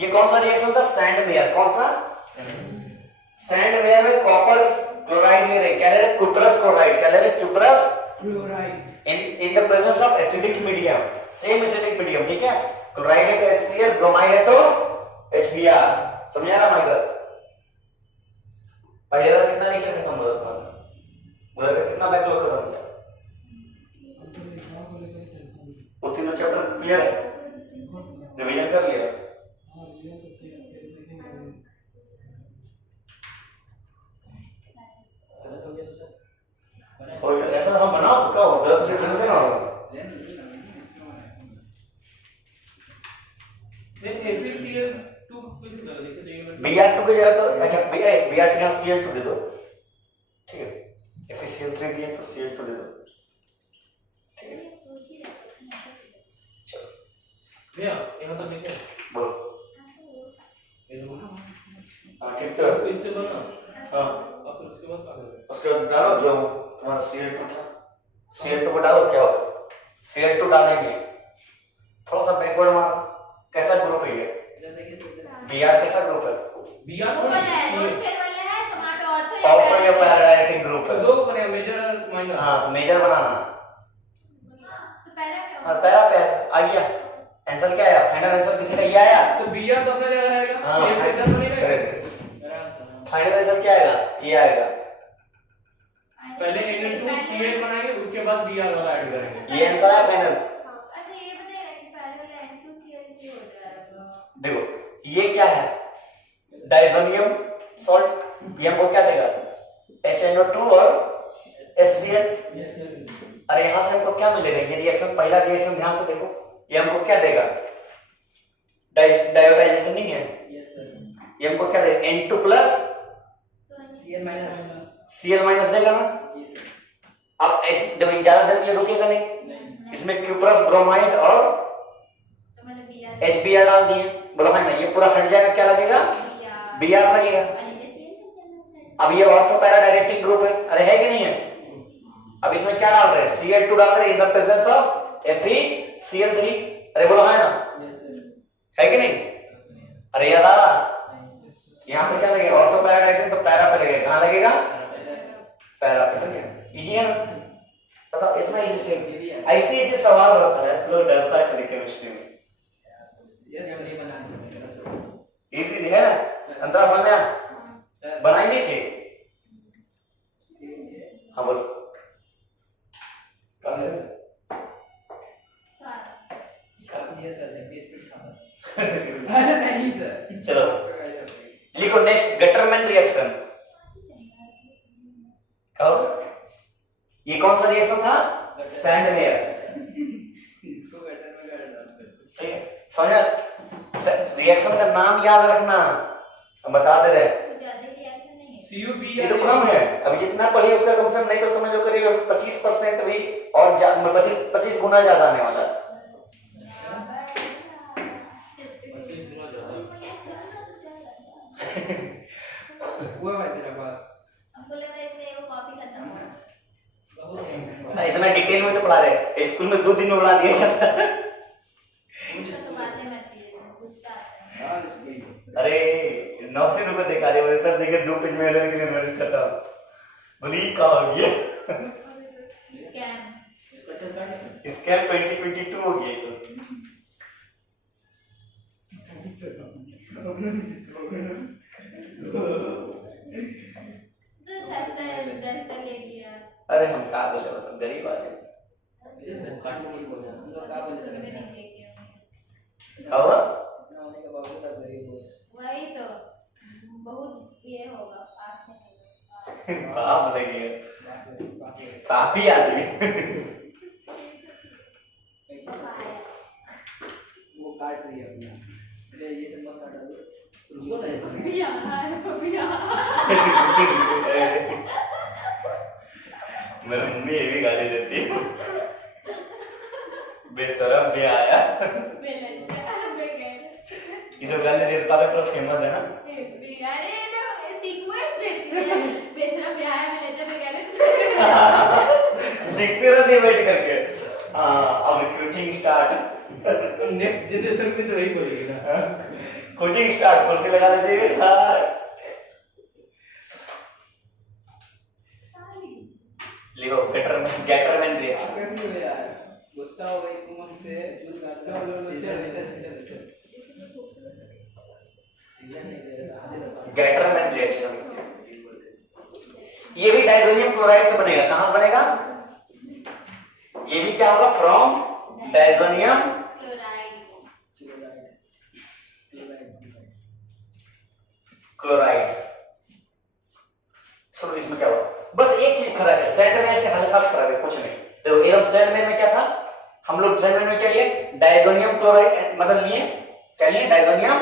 ये कौन सा रिएक्शन था? Sand mayor. कौन सा? सैंड मेयर में कॉपर क्लोराइड ले रहे, क्या ले रहे? कुप्रस क्लोराइड। क्या ले रहे? कुप्रस chloride in the presence of acidic medium, same acidic medium, ठीक है। क्लोराइड है तो HCl, ब्रोमाइड है तो HBr। समझा ना माइकल? पहले वाला कितना नीचे खत्म हो रहा था, बोला था कितना बैकलॉग खत्म किया? वो तीनों चैप्टर क्लियर है, रिवीजन कर लिया। और ऐसा हम बनाओ तो क्या होगा? तो बिल्कुल ना होगा। FeCl2 कुछ कर देखिए, Br2 की जगह तो अच्छा Br की जगह Cl2 दे दो, ठीक है। FeCl3 दिया तो Cl2 दे दो, ठीक है। चलो भैया यहाँ तो देखिए, बोलो। ये बोलो, हाँ ठीक तो है। इससे बना, हाँ और फिर उसके बाद क्या करेंगे? उसके बाद डालो जो तुम्हारा Cl2 था, Cl2 को डालो। क्या होगा? Cl2 डालेंगे, थोड़ा सा बैकवर्ड मारो। कैसा ग्रुप है ये? Br कैसा ग्रुप है? Br वो वाला है, रोड फेयर वाला है, तो वहाँ पे ऑर्थो या ऑर्थो या पैराडाइलेक्ट्रिक ग्रुप है। तो दो को करें, मेजर और माइनर। हाँ मेजर बनाना। तो पैरा में हाँ पैरा पे आ गया। आंसर क्या आया? फाइनल आंसर किसी का ये आया? तो Br तो अपना जगह रहेगा, हाँ ये इधर बनेगा। फाइनल आंसर क्या आएगा? ये आएगा। पहले NaCl बनाएंगे, उसके बाद Br वाला ऐड करेंगे। ये आंसर है फाइनल। अच्छा ये बताइए कि पहले वाला N2Cl क्यों हो जाएगा? देखो ये क्या है, डाइजोनियम सॉल्ट, ये हमको क्या देगा, HNO2 और HCl। अरे यहां से हमको क्या मिलेगा, ये रिएक्शन, पहला रिएक्शन ध्यान से देखो, ये हमको क्या देगा, डायोडाइजेशन नहीं है, ये हमको क्या देगा, N2 प्लस Cl माइनस देगा ना। अब ऐसे जब ज्यादा देर के लिए रुकेगा नहीं, इसमें क्यूप्रस ब्रोमाइड और तो मतलब BR HBr डाल दिए, बोलो है ना, ये पूरा हट जाएगा, क्या लगेगा, Br लगेगा। आणि जैसे अब ये ऑर्थो पैरा डायरेक्टिंग ग्रुप है, अरे है कि नहीं है। अब इसमें क्या डाल रहे हैं, Cl2 डाल रहे हैं in the presence of FeCl3, अरे बोलो है ना, है कि नहीं, अरे याद आ रहा, यहाँ पे क्या लगेगा, ऑर्थो पैरा डायरेक्टिंग, तो पैरा पे लगेगा, कहाँ लगेगा, पैरा पे लगेगा। इजी है ना, बताओ, इतना इजी से ऐसे ऐसे सवाल होता है तो लोग डरता है केमिस्ट्री में। इजी है ना, अंतरा समझ में आया? बनाई नहीं थी, हाँ बोलो। चलो लिखो नेक्स्ट, गटरमैन रिएक्शन। कहो ये कौन सा रिएक्शन था, सैंडमेयर, ठीक है, समझा। रिएक्शन का नाम याद रखना, हम बता दे रहे हैं, कुछ ज्यादा रिएक्शन नहीं है। CuP ये तो कम है, अभी जितना पढ़िए उसका कम से कम, नहीं तो समझ लो करीब 25% भी और 25 गुना ज्यादा आने वाला है। 25 गुना ज्यादा। हुआ भाई तेरा पास हमको लग रहा है इसमें वो कॉपी खत्म हो इतना डिटेल में तो पढ़ा रहे, स्कूल में 2 दिन में पढ़ा दिया जाता है। तो बातें मत कीजिए, गुस्सा आता है। हां इसको अरे 9 से रुको दिखा रहे हो सर, देखे 2 पेज में अलग के लिए मेरे खत्म, बोली का हो गया, स्कैम स्कैम 2022 हो गया तो। तो सस्ता ले लिया। अरे हम का बोले, मतलब गरीब आदमी काट नहीं बोल रहा। हम लोग का बोल उसमें रहे नहीं लेके होंगे। का हुआ, इतना होने के बावजूद आप गरीब हो। वही तो बहुत ये होगा पाप में। पाप लगे, पापी आदमी। वो काट रही है अपना, अरे ये सब मत काटा दो, रुको ना। पपिया है पपिया। मेरी मम्मी ये भी गाली देती है, बेशरम भी आया, ये सब गाली देता है, पर फेमस है ना। अरे तो सीक्वेंस देती है, बेशरम ब्याह है मैं लेटर पे गया सीखते रहते बैठ करके। अब कोचिंग स्टार्ट, नेक्स्ट जनरेशन में तो यही बोलेगी ना। कोचिंग स्टार्ट, कुर्सी लगा लेते हैं। लिखो गैटरमैन रिएक्शन। करनी हो यार, गुस्सा हो गई तुम हमसे, लो चल। गैटरमैन रिएक्शन, ये भी डाइजोनियम क्लोराइड से बनेगा, कहां से बनेगा, ये भी क्या होगा, फ्रॉम डाइजोनियम क्लोराइड। सुनो इसमें क्या हुआ, बस एक चीज फर्क है, सैंडमेयर से हल्का सा फर्क है, कुछ नहीं। तो एकदम सैंडमेयर में क्या था, हम लोग सैंडमेयर में क्या लिए, डाइजोनियम क्लोराइड, मतलब लिए क्या लिए, डाइजोनियम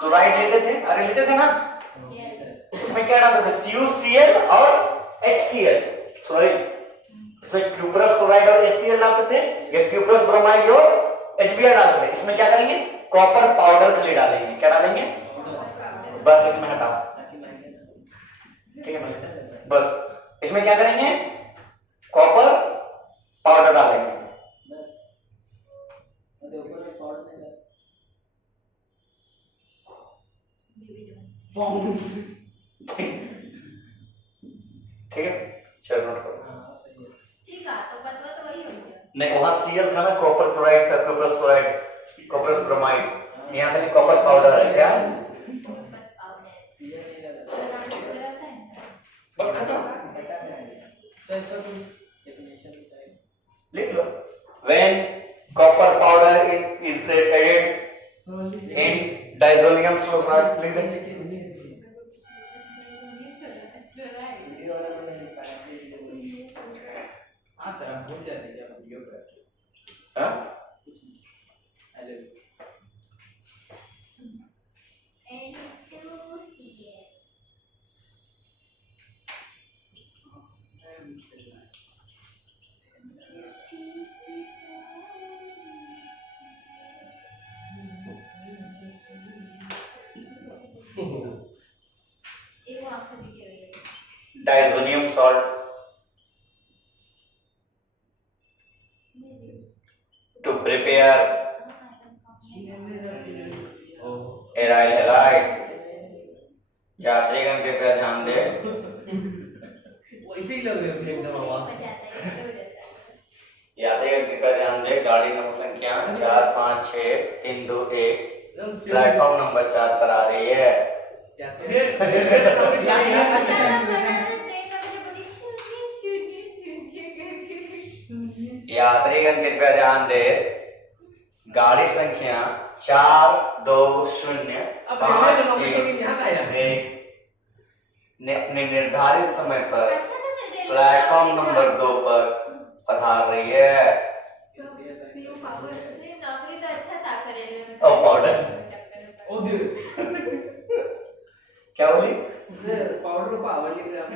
क्लोराइड लेते थे, अरे लेते थे ना। इसमें क्या डालते थे, CuCl और HCl, सॉरी इसमें क्यूप्रस क्लोराइड और HCl डालते थे, या क्यूप्रस ब्रोमाइड और HBr डालते थे। इसमें क्या करेंगे, कॉपर पाउडर खाली डालेंगे, क्या डालेंगे, बस इसमें हटाओ, ठीक है ना, बस इसमें क्या करेंगे, कॉपर पाउडर डालेंगे, ठीक है, चलो नोट करो। ठीक है, तो बतवा तो वही हो गया। नहीं वहां Cl था ना, कॉपर क्लोराइड था, क्यूप्रस क्लोराइड, कॉपरस ब्रोमाइड, यहाँ खाली कॉपर पाउडर है, क्या बस खत्म, लिख लो, when copper powder is added so pride लिख दें। हाँ सर आप भूल जाते हैं जब हम वीडियो करते हैं। हाँ कुछ नहीं। I love you. Diazonium salt to prepare aryl halide. यात्रीगण कृपया ध्यान दें। वैसे ही लग रहे थे एकदम आवाज। यात्रीगण कृपया ध्यान दें। गाड़ी नंबर संख्या 456-321 एकदम प्लेटफॉर्म नंबर 4 पर आ रही है। यात्रीगण कृपया ध्यान दें। गाड़ी संख्या 42051 ने अपने निर्धारित समय पर प्लेटफॉर्म नंबर 2 पर पधार रही है। नौकरी तो अच्छा था रेलवे में। ओ पाउडर ओ दे क्या बोली? सर पाउडर पावर लिख रहा हूँ।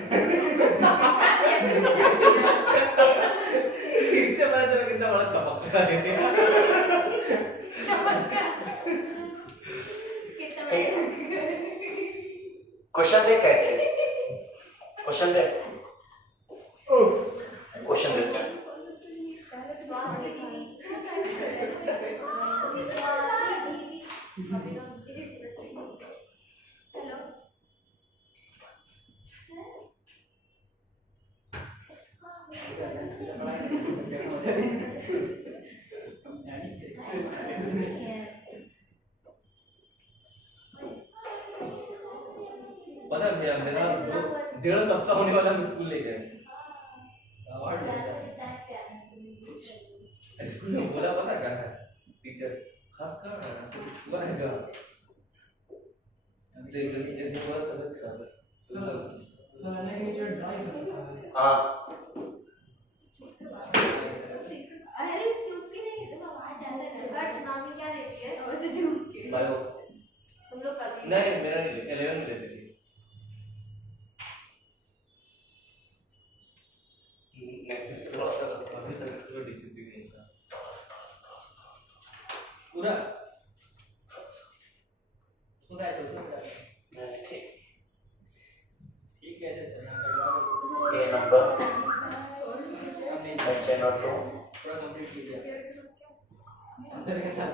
इससे पता चला कितना बड़ा चमक है। क्वेश्चन दे कैसे? क्वेश्चन दे क्वेश्चन देते हैं। पता है मेरा 1.5 सप्ताह होने वाला हम स्कूल ले गए। स्कूल में बोला पता क्या है टीचर खास कहाँ है तो हुआ है क्या देख बोला तबीयत खराब है। सर ने मुझे ड्राइंग करना है। हाँ अरे चुप के नहीं तो आवाज आता है। हर्ष मामी क्या देती है? वैसे चुप के। बायो तुम लोग कभी नहीं मेरा नहीं 11 में लेते थे। थोड़ा सा अभी तक पूरा डिसिप्लिन है इंसान। पूरा सुना है तो सुना नहीं ठीक ठीक है सर यहाँ पर लॉग ए नंबर हमने बच्चे नोट लो पूरा कंप्लीट किया अंदर के साथ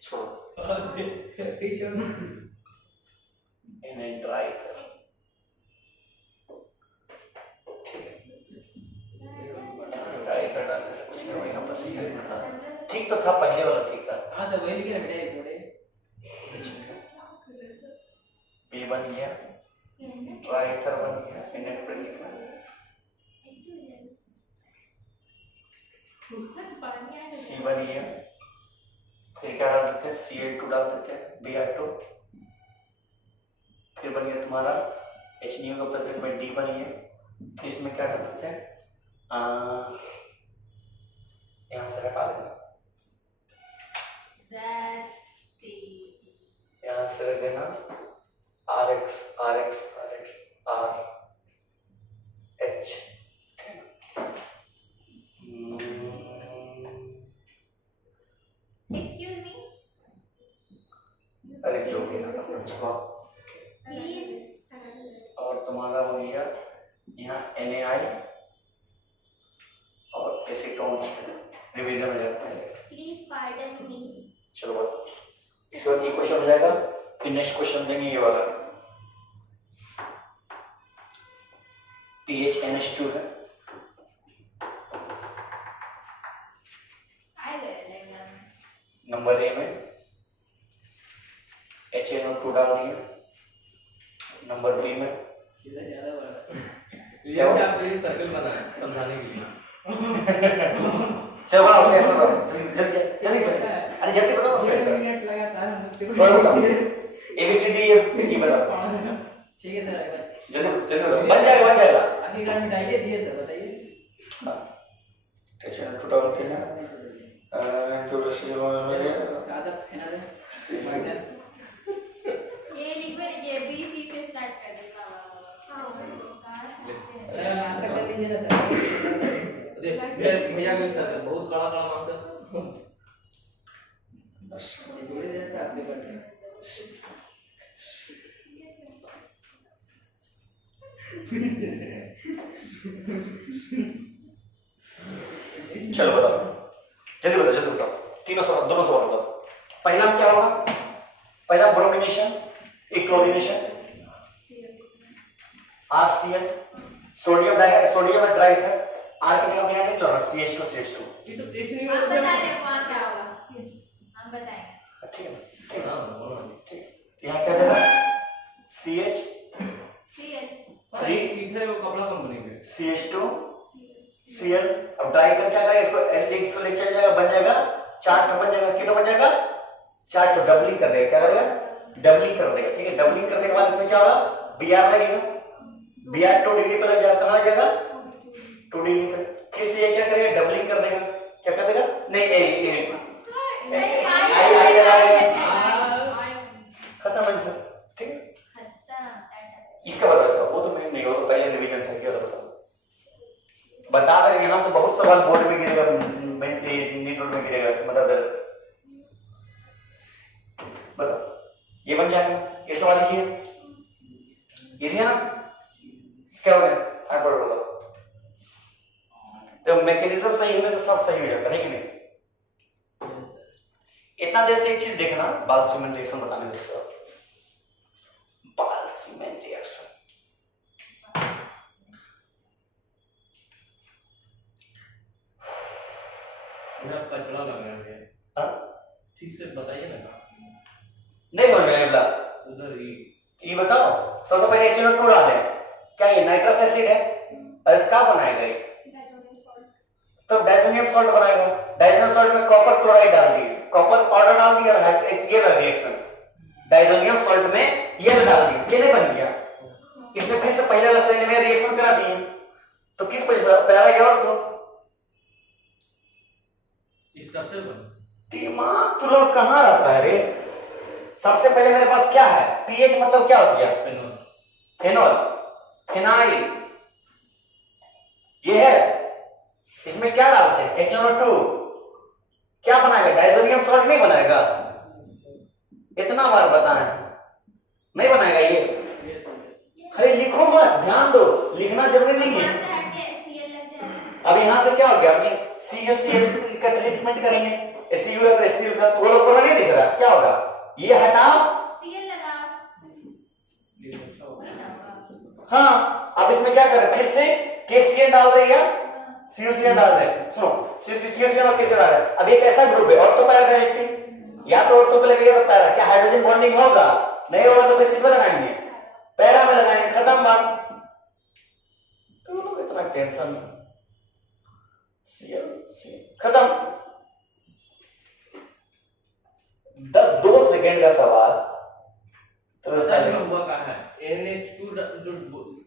छोड़ो पीछे इन्हें ट्राई कर। ट्राई कर डालने से कुछ नहीं हुआ। यहाँ पर सीख था ठीक तो था पहले वाला ठीक था। हाँ सर वही लिखे बेटा छोड़े बी बन गया ट्राइथर बन गया इन्हें प्रेजेंट में सी बन गया। फिर क्या डाल सकते हैं Cl2 डाल सकते हैं Br2। फिर बन गया तुम्हारा HNO का प्रेजेंट में D बन गया। फिर इसमें क्या डाल सकते हैं यहाँ से हटा देना यहाँ से रख देना RX RX RX RH। Excuse me, अरे जो भी है please. और तुम्हारा हो गया यहाँ NaI और एसीटोन रिवीजन हो जाता है। Please pardon me. चलो बात इस बार ये क्वेश्चन हो जाएगा। फिर नेक्स्ट क्वेश्चन देंगे ये वाला PHNH2 है। नंबर ए में HNO2 डाल दिया। नंबर बी में ज्यादा बड़ा ये आप ये सर्कल बनाए समझाने के लिए। चलो बनाओ उसका आंसर बनाओ जल्दी जल्दी जल्दी। अरे जल्दी बनाओ उसका आंसर। मिनट लगातार हम लोग थोड़ा बताओ ABCD ये बताओ ठीक है सर आगे जल्दी जल्दी बताओ बन जाएगा आखिरकार मिटाइए दिए सर बताइए टेंशन टूटा होती है जो रस्सी सादा फेना दे माइनर ये लिख में ये BC से स्टार्ट कर देता सर नाश्ता कर लीजिए ना सर देख भैया के साथ बहुत कड़ा कड़ा मांगता थोड़ी देर तक आपके बैठे चलो बताओ जल्दी बताओ तीनों सवाल दोनों सवाल बताओ पहला में क्या होगा पहला ब्रोमिनेशन एक क्लोरीनेशन RCl सोडियम ड्राइथर R की जगह पे यहाँ देख लो ना CH2 ये तो एक नहीं हम होता बता रहे वहाँ क्या होगा हम बताएंगे ठीक है हां बोलो ठीक यहाँ क्या देगा CH Cl अरे इधर वो कपड़ा कंपनी में CH2 Cl अब ड्राइथर क्या करेगा इसको लिंक से ले चल जाएगा बन जाएगा 4 बन जाएगा कितना बन जाएगा 4 डबलिंग कर देगा क्या करेगा डबलिंग कर देगा ठीक है डबलिंग करने के बाद इसमें क्या होगा Br लगेगा Br 2 डिग्री पे लग जाएगा कहाँ लग जाएगा 2 डिग्री पे फिर से ये क्या करेगा डबलिंग कर देगा क्या कर देगा नहीं खत्म आंसर ठीक है इसका बताओ इसका वो तो मैं नहीं हो तो पहले रिवीजन था क्या बताओ बता दें यहाँ से बहुत सवाल बोर्ड में गिरेगा नीट में गिरेगा मतलब बताओ ये बन जाएगा ये सवाल लीजिए इजी है ना क्या हो गया आप पढ़ो बताओ तो मैकेनिज्म सही होने से सब सही हो जाता है कि नहीं इतना देर से एक चीज देखना बाल-सीमेंट रिएक्शन बताने दोस्तों बाल-सीमेंट रिएक्शन मुझे कचरा लग रहा है हाँ ठीक से बताइए ना नहीं समझ में आया उधर ही ये बताओ सबसे पहले HNO2 डालें क्या ये नाइट्रस एसिड है और क्या बनाएगा ये तो डाइजोनियम सॉल्ट बनाएगा डाइजोनियम सॉल्ट में कॉपर क्लोराइड डाल दिए कॉपर पाउडर डाल दिया और ये रिएक्शन डाइजोनियम सॉल्ट में ये डाल दिया ये नहीं बन गया इसमें फिर से पहले वाला श्रेणी में रिएक्शन करा दिए तो किस पैरा गया और तो स्ट्रक्चर बन दिमाग तू लोग कहाँ रहता है रे सबसे पहले मेरे पास क्या है पीएच मतलब क्या हो गया फेनॉल फेनॉल फिनाइल ये है इसमें क्या डालते हैं HNO2 क्या बनाएगा डाइजोनियम सॉल्ट नहीं बनाएगा इतना बार बताएं नहीं बनाएगा ये खाली लिखो मत ध्यान दो लिखना जरूरी नहीं है अब यहाँ से क्या हो गया अपनी CuCl का ट्रीटमेंट करेंगे Cu और Cl का थोड़ा ऊपर नहीं दिख रहा क्या होगा ये हटाओ Cl लगा ये अच्छा होगा हाँ अब इसमें क्या कर रहे फिर से KCl डाल रहे या CuCl डाल रहे सुनो CuCl और KCl डाल रहे अब एक ऐसा ग्रुप है ऑर्थो पैरा कनेक्टिंग या तो ऑर्थो पे लगेगा तो पैरा क्या हाइड्रोजन बॉन्डिंग होगा नहीं होगा तो फिर किस में लगाएंगे पैरा में लगाएंगे खत्म बात तो लोग इतना टेंशन Cl खत्म 2 सेकंड का सवाल पता है इसमें हुआ क्या है NH2 जो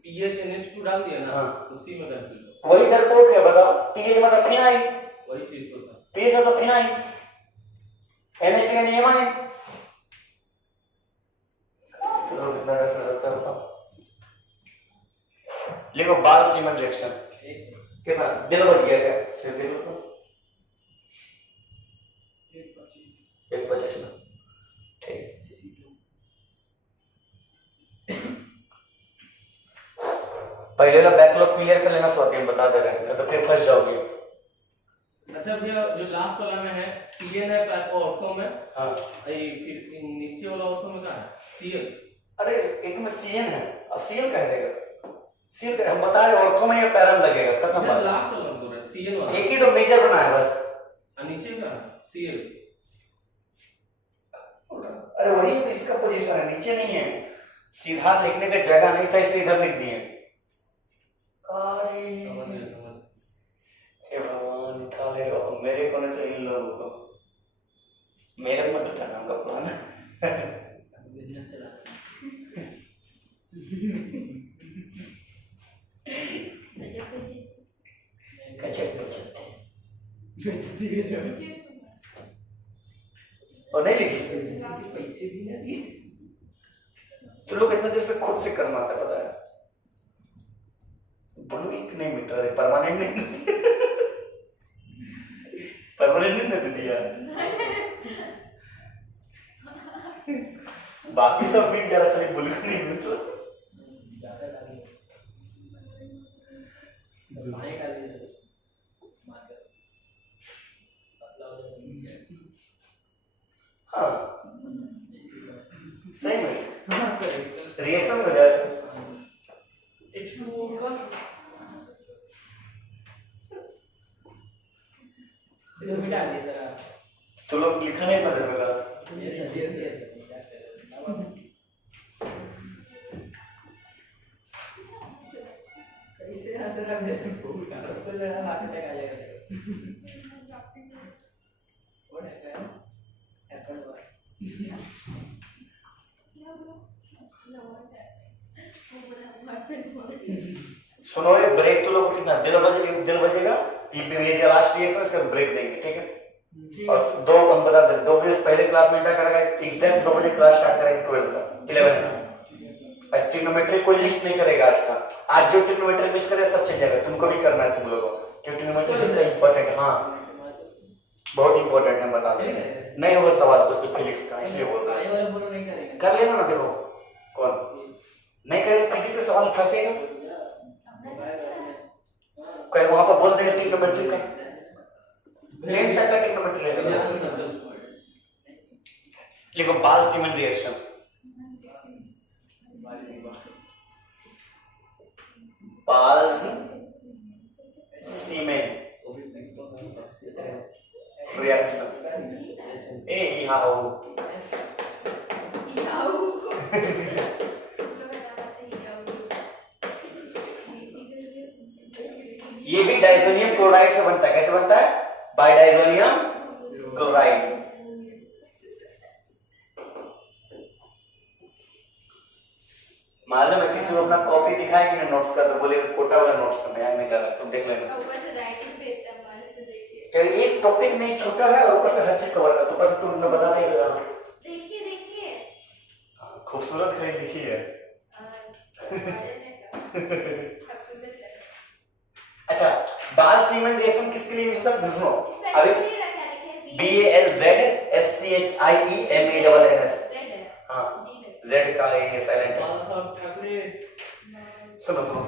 pH NH2 डाल दिया ना हाँ। उसी में कर दिया वही डरपोक है बताओ पीएच मतलब फिनाइल वही चीज होता है पीएच मतलब फिनाइल NH2 का नियम है तो लोग इतना डर से सकता है बताओ लिखो बाल-सीमेंट रिएक्शन कितना दिल बच गया क्या सिर्फ दिल को 125 ना ठीक पहले ना बैकलॉग क्लियर कर लेना स्वाति बता दे रहे हैं तो फिर फंस जाओगे अच्छा भैया जो लास्ट वाला में है CN है ऑर्थो में हाँ ये फिर नीचे वाला ऑर्थो में क्या है Cl अरे एक में CN है और Cl कह देगा Cl हम बता रहे ऑर्थो में ये पैरम लगेगा खत्म अच्छा बात लास्ट वाला बोल रहा है CN वाला एक ही तो मेजर बना है बस और नीचे क्या है Cl अरे वही तो इसका पोजीशन है नीचे नहीं है सीधा लिखने का जगह नहीं था इसलिए इधर लिख दिए समझ हे भगवान उठा ले रहा मेरे को नहीं तो इन लोगों को मेरे को मत उठाना का प्लान बिजनेस चला गजब गजब थे ये और नहीं लिखी पैसे भी ना दिए तो लोग इतना देर से खुद से करना था, पता है ब्लूइंक नहीं मिट रहा है, परमानेंट नहीं परमानेंट नहीं दिया, बाकी सब मिट जा रहा, खाली ब्लूइंक नहीं मिट रहा। ज्यादा डालिए पानी डालिए मार्कर पतला हो जाएगा हाँ सही में हाँ करेक्ट रिएक्शन हो जाए। H2O का तो मिटा दिए सर तो लोग लिखने में मदद मिला। ये सर ये सर क्या कर रहे हैं कैसे हंस रहा है भूल का तो लड़ा हाथ अटैक आ जाएगा व्हाट हैपेंड सुनो ये ब्रेक तो लोग कितना दिल बजेगा, ये लास्ट रिएक्शन इसका ब्रेक देंगे, ठीक है। और 2 हम बता दे 2 बजे पहले क्लास में क्या करेगा, एग्जैक्ट 2 बजे क्लास स्टार्ट करेंगे 12 का 11 का। ट्रिग्नोमेट्री कोई मिस नहीं करेगा आज का, आज जो ट्रिग्नोमेट्री मिस करे सब चल जाएगा, तुमको भी करना है तुम लोगों को, क्योंकि ट्रिग्नोमेट्री इंपॉर्टेंट, हाँ बहुत इंपॉर्टेंट है, बता दे नहीं होगा सवाल कुछ फिजिक्स का, इसलिए बोल रहा आगे वाला बोलो नहीं करेगा हूं। कर लेना ना, देखो कौन नहीं करेगा, फिजिक्स से सवाल फंसेगा, कहीं वहां पर बोल देंगे ट्रिग्नोमेट्री का 10 तक का ट्रिग्नोमेट्री लेगा। लिखो बाल-सीमन रिएक्शन, बाल-सीमन रिएक्शन, ए ही हाउ ये भी डाइजोनियम क्लोराइड से बनता है, कैसे बनता है, बाय डाइजोनियम क्लोराइड। मालूम है किसी को अपना कॉपी दिखाएंगे ना नोट्स का तो बोले कोटा वाला नोट्स में यार निकाला, तुम देख लेना। क्या एक टॉपिक नहीं छोटा है और ऊपर से हर चीज कवर कर, ऊपर से तुमने बता देगा। देखिए देखिए खूबसूरत खरीद लिखी है। अच्छा बाल-सीमन रिएक्शन किसके लिए यूज होता है, सुनो अभी BALZSCHIEMANNS, हाँ Z का ये साइलेंट है। बाला साहब ठाकरे सुनो सुनो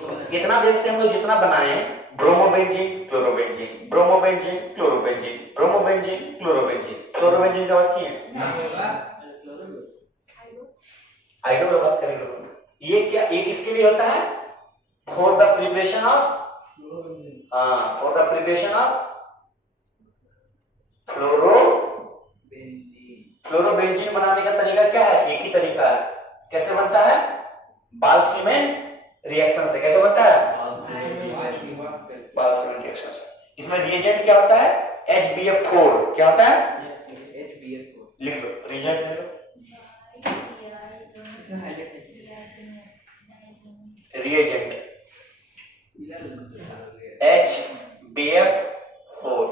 सुनो, इतना देर से हम लोग जितना बनाए हैं, bromobenzene chlorobenzene, bromobenzene chlorobenzene, bromobenzene chlorobenzene, chlorobenzene का बात की है, आइडो का बात करेंगे। ये क्या, ये किसके लिए होता है, फॉर द प्रिपरेशन ऑफ, हाँ for the preparation of chlorobenzene बनाने का तरीका क्या है, एक ही तरीका है, कैसे बनता है, बाल-सीमन रिएक्शन से। कैसे बनता है, बाल-सीमन रिएक्शन से। इसमें रिएजेंट क्या होता है, HBF4, क्या होता है, लिख लो रिएजेंट लिख लो, रिएजेंट HBF4,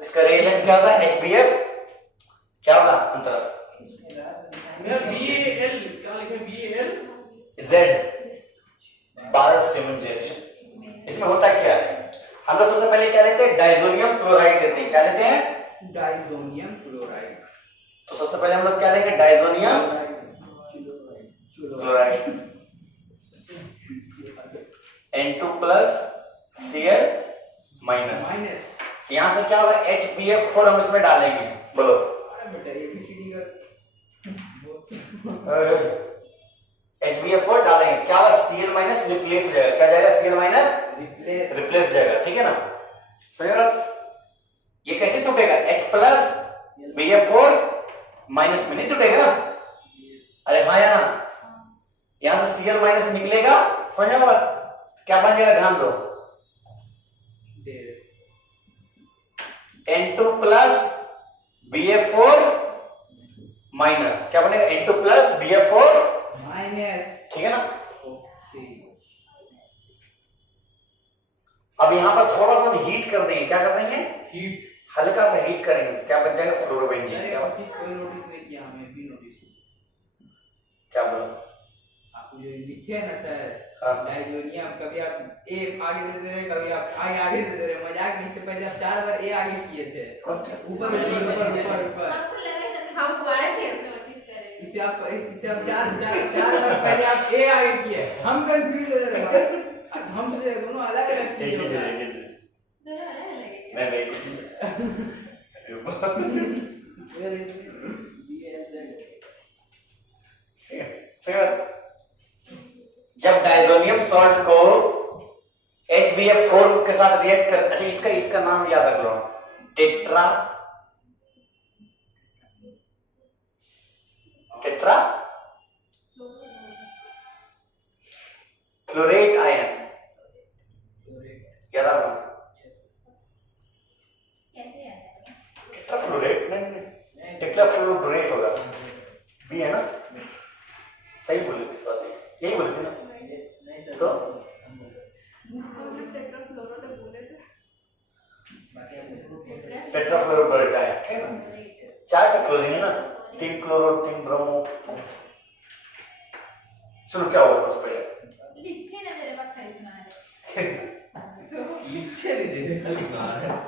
इसका रिएजेंट क्या होगा, HBF क्या होगा अंतर, मेरा BAL क्या लिखे, BAL Z बाल-सीमन रिएक्शन। इसमें होता क्या है, हम लोग सबसे पहले क्या लेते हैं, डाइजोनियम क्लोराइड लेते हैं, क्या लेते हैं, डाइजोनियम क्लोराइड। तो सबसे पहले हम लोग क्या लेंगे, डाइजोनियम क्लोराइड N2+Cl-, यहां से क्या होगा, HBF4 हम इसमें डालेंगे, बोलो HBF4 डालेंगे, क्या होगा, Cl- रिप्लेस जाएगा, क्या जाएगा, Cl- रिप्लेस जाएगा, ठीक है ना, सही है। ये कैसे टूटेगा, H+BF4- में नहीं टूटेगा, अरे हाँ या ना, यहां से Cl- निकलेगा, समझ में बात, क्या बन जाएगा, ध्यान दो, N2+BF4- माइनस क्या बनेगा इंटू प्लस BF4 माइनस, ठीक है ना। ओके, अब यहाँ पर थोड़ा सा हीट कर देंगे, क्या कर देंगे हीट, हल्का सा हीट करेंगे, क्या बन जाएगा फ्लोरोबेंजीन। अरे क्या कुछ चीज कोई नोटिस नहीं किया, हमें भी नोटिस किया। क्या बोला आप जो लिखे ना सर हाँ। डायजोनियम, कभी आप ए आगे देते रहे, कभी आप आगे देते रहे, मजाक में। इससे पहले आप 4 बार ए आगे किए थे, कौन सा ऊपर ऊपर ऊपर ऊपर ऊपर। हमको लगा था हमको आए थे नोटिस करे। इससे आप चार बार पहले आप ए आगे किए, हम कंफ्यूज हो रहे हैं। हम सोच रहे दोनों अलग अलग चीजें होता है। दोनों अलग अलग है क्या? नहीं नहीं जब डायजोनियम सॉल्ट को HBF4 के साथ रिएक्ट कर, अच्छा इसका नाम याद रख लो, टेट्रा फ्लोरेट आयन, याद रखना कैसे याद है? टेट्राफ्लोरेट नहीं टेट्राफ्लोरेट होगा, बी है ना, सही बोली थी स्वाति, यही बोली थी ना। तो हमने टेट्राफ्लोरो तो बोले थे। टेट्राफ्लोरोबोरेट आयन, ठीक है ना। 4 क्लोरीन है ना, 3 क्लोरो 3 ब्रोमो। चलो क्या हुआ था उस पे लिखे ना तेरे पास खाई सुना है। तो लिखे नहीं दे खाली सुना रहे हैं।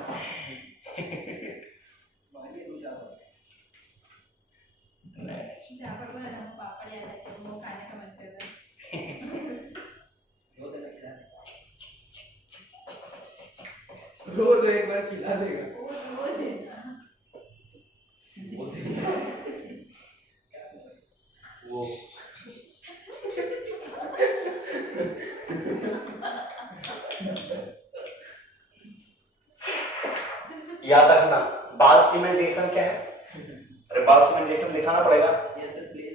जहाँ पर बोला ना पापड़ याद आते हैं, वो खाने का मन कर रहा है। रोज एक बार खिला देगा। वो देना। वो थे वो याद रखना बाल सीमेंट रिएक्शन क्या है, अरे बाल सीमेंट रिएक्शन दिखाना पड़ेगा। Yes sir please.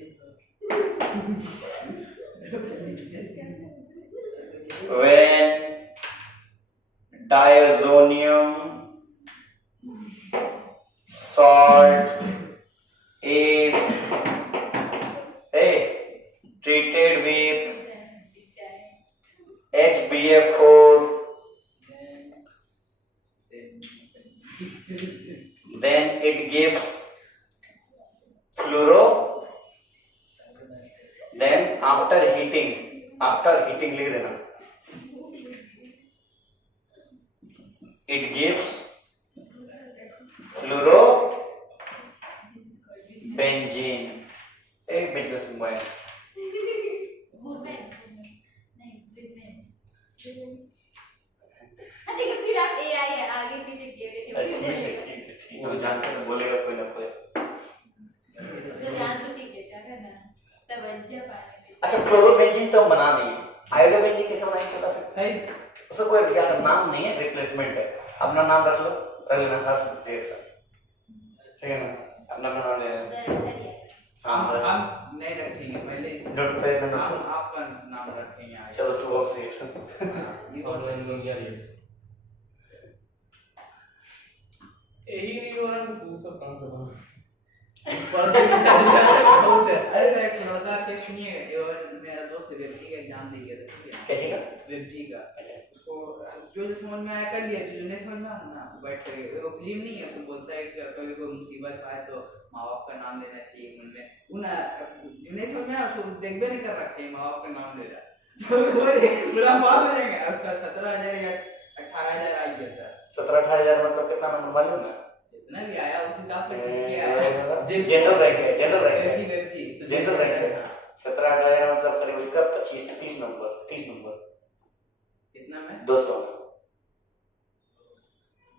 When diazonium salt is treated with HBF4, then it gives fluoro, then after heating लिख देना, it gives fluorobenzene, एक बिजनेस में नहीं देखिए फिर आप ए आई आगे पीछे किए थे। वो जानते हैं बोलेगा कोई ना कोई। जो जान तो ठीक है क्या करना तवज्जो पाने के लिए। अच्छा क्लोरोबेंजीन तो हम बना देंगे, आयोडोबेंजीन कैसे बनाएंगे बता सकते सही। हैं? उसका कोई क्या नाम नहीं है, रिप्लेसमेंट है, अपना नाम रख लो, रख लेना हर्ष रिएक्शन, ठीक है ना, अपना नाम ले लेना। हम नहीं रखेंगे पहले, नोट पे देना। हम आपका नाम रखेंगे आगे। चलो सुबह रिएक्शन ये और बात अमोनिया रिएक्शन यही नहीं हो रहा, तू सब कहां से बना बहुत है। अरे सर एक लड़का के सुनिए, ये मेरा दोस्त वेबजी का एग्जाम दे गया था, ठीक है, कैसे का वेबजी का। अच्छा उसको जो समझ में आया कर लिया, जो नहीं समझ में आया ना बैठ कर वो फिल्म नहीं है, उसको बोलता है कि कभी कोई मुसीबत आए तो माँ बाप का नाम लेना चाहिए, उनमें उन जो नहीं समझ में आया उसको देखबे नहीं कर रखे, माँ बाप का नाम ले रहा है पूरा पास हो जाएगा। उसका 17,000 या 18,000 आ गया था। 17-18 मतलब कितना नंबर मालूम है? जितना भी आया उस हिसाब से ठीक किया है। जनरल रैंक है, जनरल रैंक है, वेबजी जनरल रैंक है। 17-18 मतलब करीब उसका 25-30 नंबर, 30 नंबर कितना में 200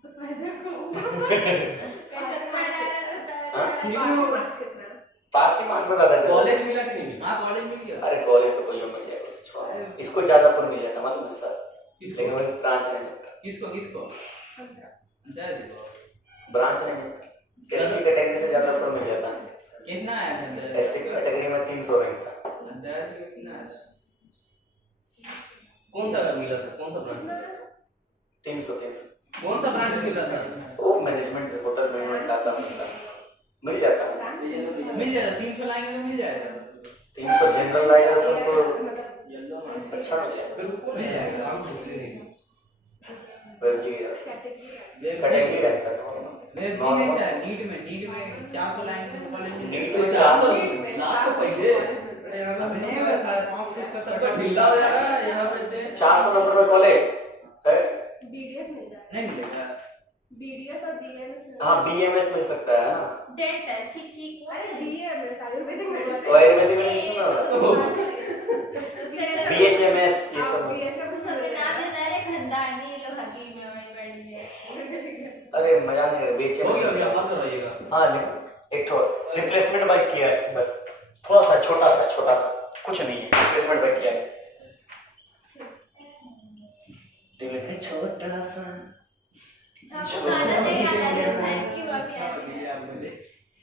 तो फायदा को पास से मार्क्स बता देते। कॉलेज मिला कि नहीं मिला? हाँ कॉलेज मिल गया। अरे कॉलेज तो कोई मिल जाएगा, उससे छोड़ा, इसको ज्यादा पर मिल जाता मालूम है सर, लेकिन वही ब्रांच नहीं मिलता, किसको किसको अंदर देखो ब्रांच नहीं मिलता। एससी कैटेगरी से ज्यादा पर मिल जाता है, कितना आया था अंदर? एससी कैटेगरी में 300 रैंक था। अंदर कितना आया? कौन सा मिला था, कौन सा ब्रांच? 300 कौन सा ब्रांच मिला था? वो मैनेजमेंट होटल मैनेजमेंट का काम मिलता, मिल जाता है। मिल जाएगा 300 लाएंगे तो मिल जाएगा 300 जनरल लाएगा तो मतलब अच्छा हो जाएगा। बिल्कुल मिल जाएगा। आराम से ले लेंगे। फिर जी कटेंगे रहता है मेरे बिजनेस है नीट में 400 लाएंगे तो कॉलेज में नीट में 400 लाख तो पहले अरे यहाँ अब नहीं होगा 5.5 का सबका ढीला हो जाएगा यहाँ पे ते 400 नंबर में कॉलेज है। बीडीएस मिल जाए नहीं मिलेगा बीडीएस और बीएमएस हाँ बीएमएस मिल सकता है ना। डेंटल छी छी अरे बीएमएस आयुर्वेदिक मेडिसिन तो आयुर्वेदिक मेडिसिन वाला बीएचएमएस ये सब अरे मजा नहीं है हो गया अभी बीएचएमएस। आप करवाइएगा। हाँ लेकिन एक तो रिप्लेसमेंट बाइक किया है बस थोड़ा सा छोटा सा कुछ नहीं है रिप्लेसमेंट बाइक किया है। दिल है छोटा सा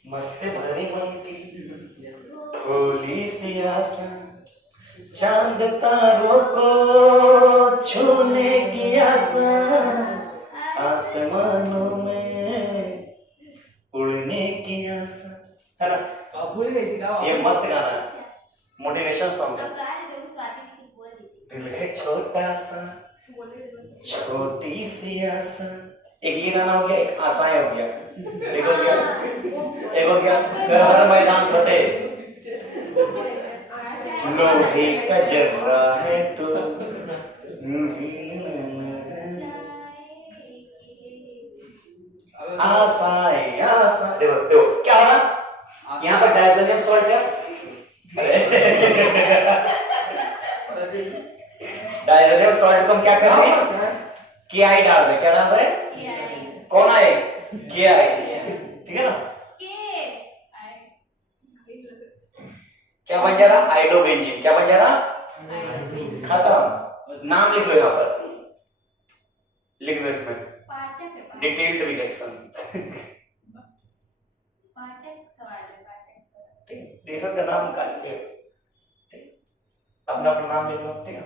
मस्त भरी मन की खोली सी आसा चांद तारों को छूने की आसा आसमानों में उड़ने की आसा है ना। अब भूल गई थी क्या ये मस्त गाना है मोटिवेशन सॉन्ग है। दिल है छोटा सा छोटी सी आसा एक ये गाना हो गया एक आशाएं हो गया एक हो गया हर मैदान फतेह लोहे का जर्रा है तू आशाएं आशा देखो देखो क्या हो रहा यहाँ पर डायजोनियम सॉल्ट है। डायजोनियम सॉल्ट को हम क्या कर रहे हैं KI डाल रहे हैं। क्या डाल रहे हैं कौन आए KI ठीक है ना। क्या बन जा रहा आइडोबेंजीन क्या बन जा रहा खत्म। नाम लिख लो यहाँ पर लिख दो इसमें डिटेल्ड रिएक्शन रिएक्शन का नाम निकाल के अपना अपना नाम लिख लो ठीक है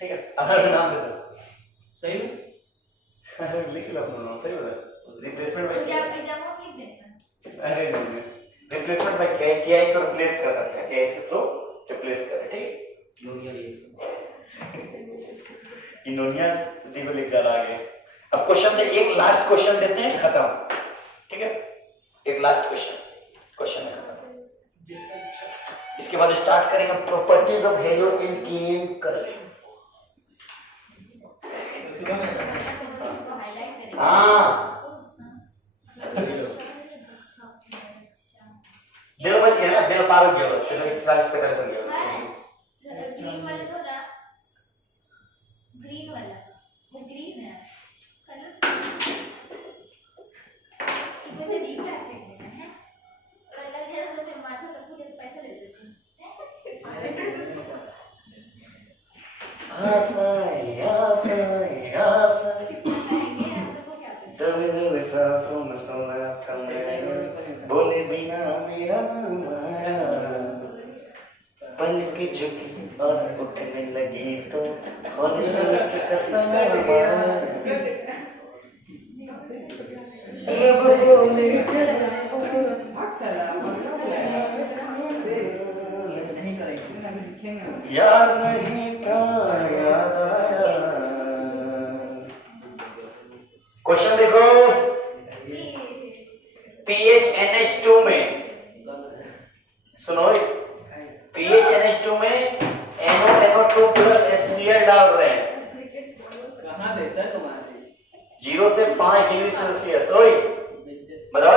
ठीक है अपना नाम लिख लो सही में लिख लो अपना नाम सही बता रिप्लेसमेंट अरे नहीं रिप्लेसमेंट बाय KI को रिप्लेस कर सकते हैं KI से थ्रू रिप्लेस करें ठीक दुनिया इनोनिया दी को लिख जाना आगे। अब क्वेश्चन दे एक लास्ट क्वेश्चन देते हैं खत्म ठीक है एक लास्ट क्वेश्चन है खत्म। इसके बाद स्टार्ट करेंगे properties of hello in game करें। हाँ दिल बच गया ना दिल पार हो गया तो 40 पे कर ग्रीन वाले तो ना ग्रीन वाला वो ग्रीन है कलर कितने डीप है कलर के तो मैं माथा पर पूरे पैसा ले लेती हूं आसाई आसाई आसाई दबे सांसों में सोना था मैं बोले बिना मेरा नाम आया पल के झुकी और उठने लगी तो हौले से उसका सलाम रब बोले नहीं करेंगे अभी लिखेंगे यार नहीं था याद आया। क्वेश्चन देखो PHNH2 में सुनो PHNH2 में NO2 प्लस HCl डाल रहे हैं कहाँ पे सर तुम्हारे 0 से 5 डिग्री सेल्सियस ओए बताओ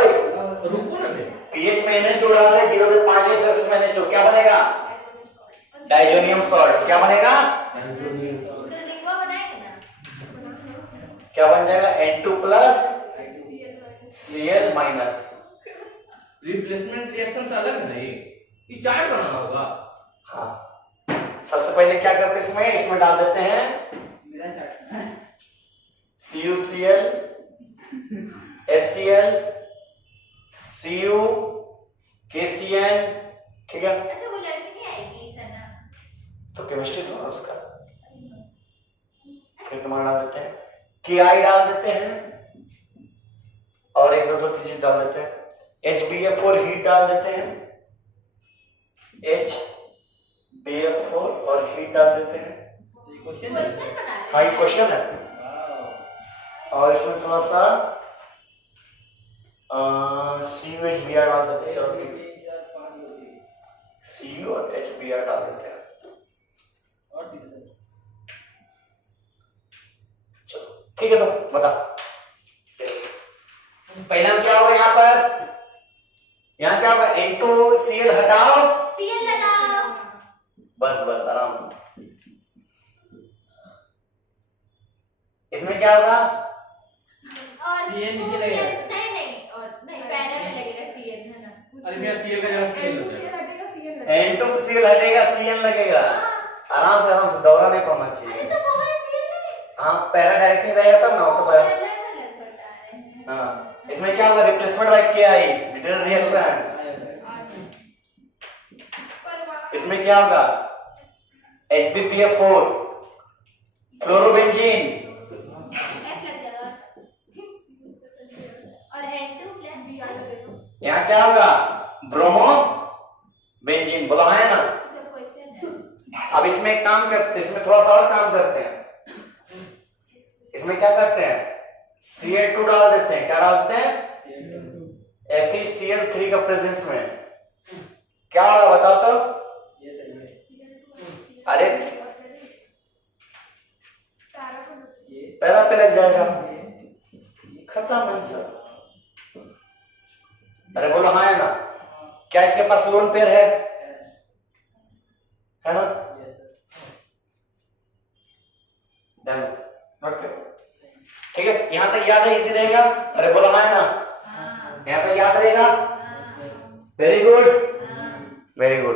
रुको ना मैं pH में NH2 डाल रहे हैं 0 से 5 डिग्री सेल्सियस में NH2 क्या बनेगा डाइजोनियम सॉल्ट क्या बनेगा क्या बन जाएगा N2 plus Cl minus. Replacement reaction से अलग नहीं ये चार्ट बनाना होगा। हाँ सबसे पहले क्या करते हैं इसमें डाल देते हैं मेरा chart CuCl HCl Cu KCl ठीक है अच्छा वो लड़की नहीं आएगी सना तो केमिस्ट्री थोड़ा उसका फिर तुम्हारा डाल देते हैं KI डाल देते हैं और एक दो चीज डाल देते हैं, HBF4 हीट डाल देते हैं, HBF4 और हीट डाल देते हैं। क्वेश्चन बना रहे हाँ ये क्वेश्चन है। और इसमें थोड़ा सा CuHBr डाल देते हैं। चलो ठीक है, Cu और HBr डाल देते हैं। चलो ठीक है, तो बता पहला क्या होगा यहाँ पर, यहाँ क्या होगा, N2Cl हटाओ, Cl लगाओ। बस बस आराम। इसमें क्या होगा, और Cl नीचे लगेगा। नहीं नहीं, और नहीं पैरा में लगेगा Cl, है ना? अरे भैया Cl का जगह Cl होता है। N2Cl हटेगा, Cl लगेगा। आराम से दौरा नहीं पड़ना अरे चाहिए। तो वो वाला Cl नहीं, हाँ पैरा डायरेक्ट नहीं रहेगा तब ना, तो पैरा। अलग अलग बता रहे हैं। हाँ इसमें क्या होगा, replacement bye KI detail reaction. इसमें क्या होगा, HBPF4 फ्लोरोबेंजीन, F लग जाएगा। और N2 प्लस Br लगेगा। यहाँ क्या होगा, ब्रोमो बेंजीन। बोला है ना। सब क्वेश्चन है। अब इसमें एक काम करते, इसमें थोड़ा सा और काम करते हैं। इसमें क्या करते हैं, Cl2 डाल देते हैं। क्या डालते हैं, FeCl3 का प्रेजेंस में क्या होगा बताओ तो। अरे पैरा पे लग जाएगा, खत्म आंसर। अरे बोलो हाँ है ना। क्या इसके पास लोन पेयर है ना? नोट करो, ठीक है। यहां तक याद है, इसी रहेगा। अरे बोलो हाँ है ना, यहां तक याद रहेगा। Very good, very good.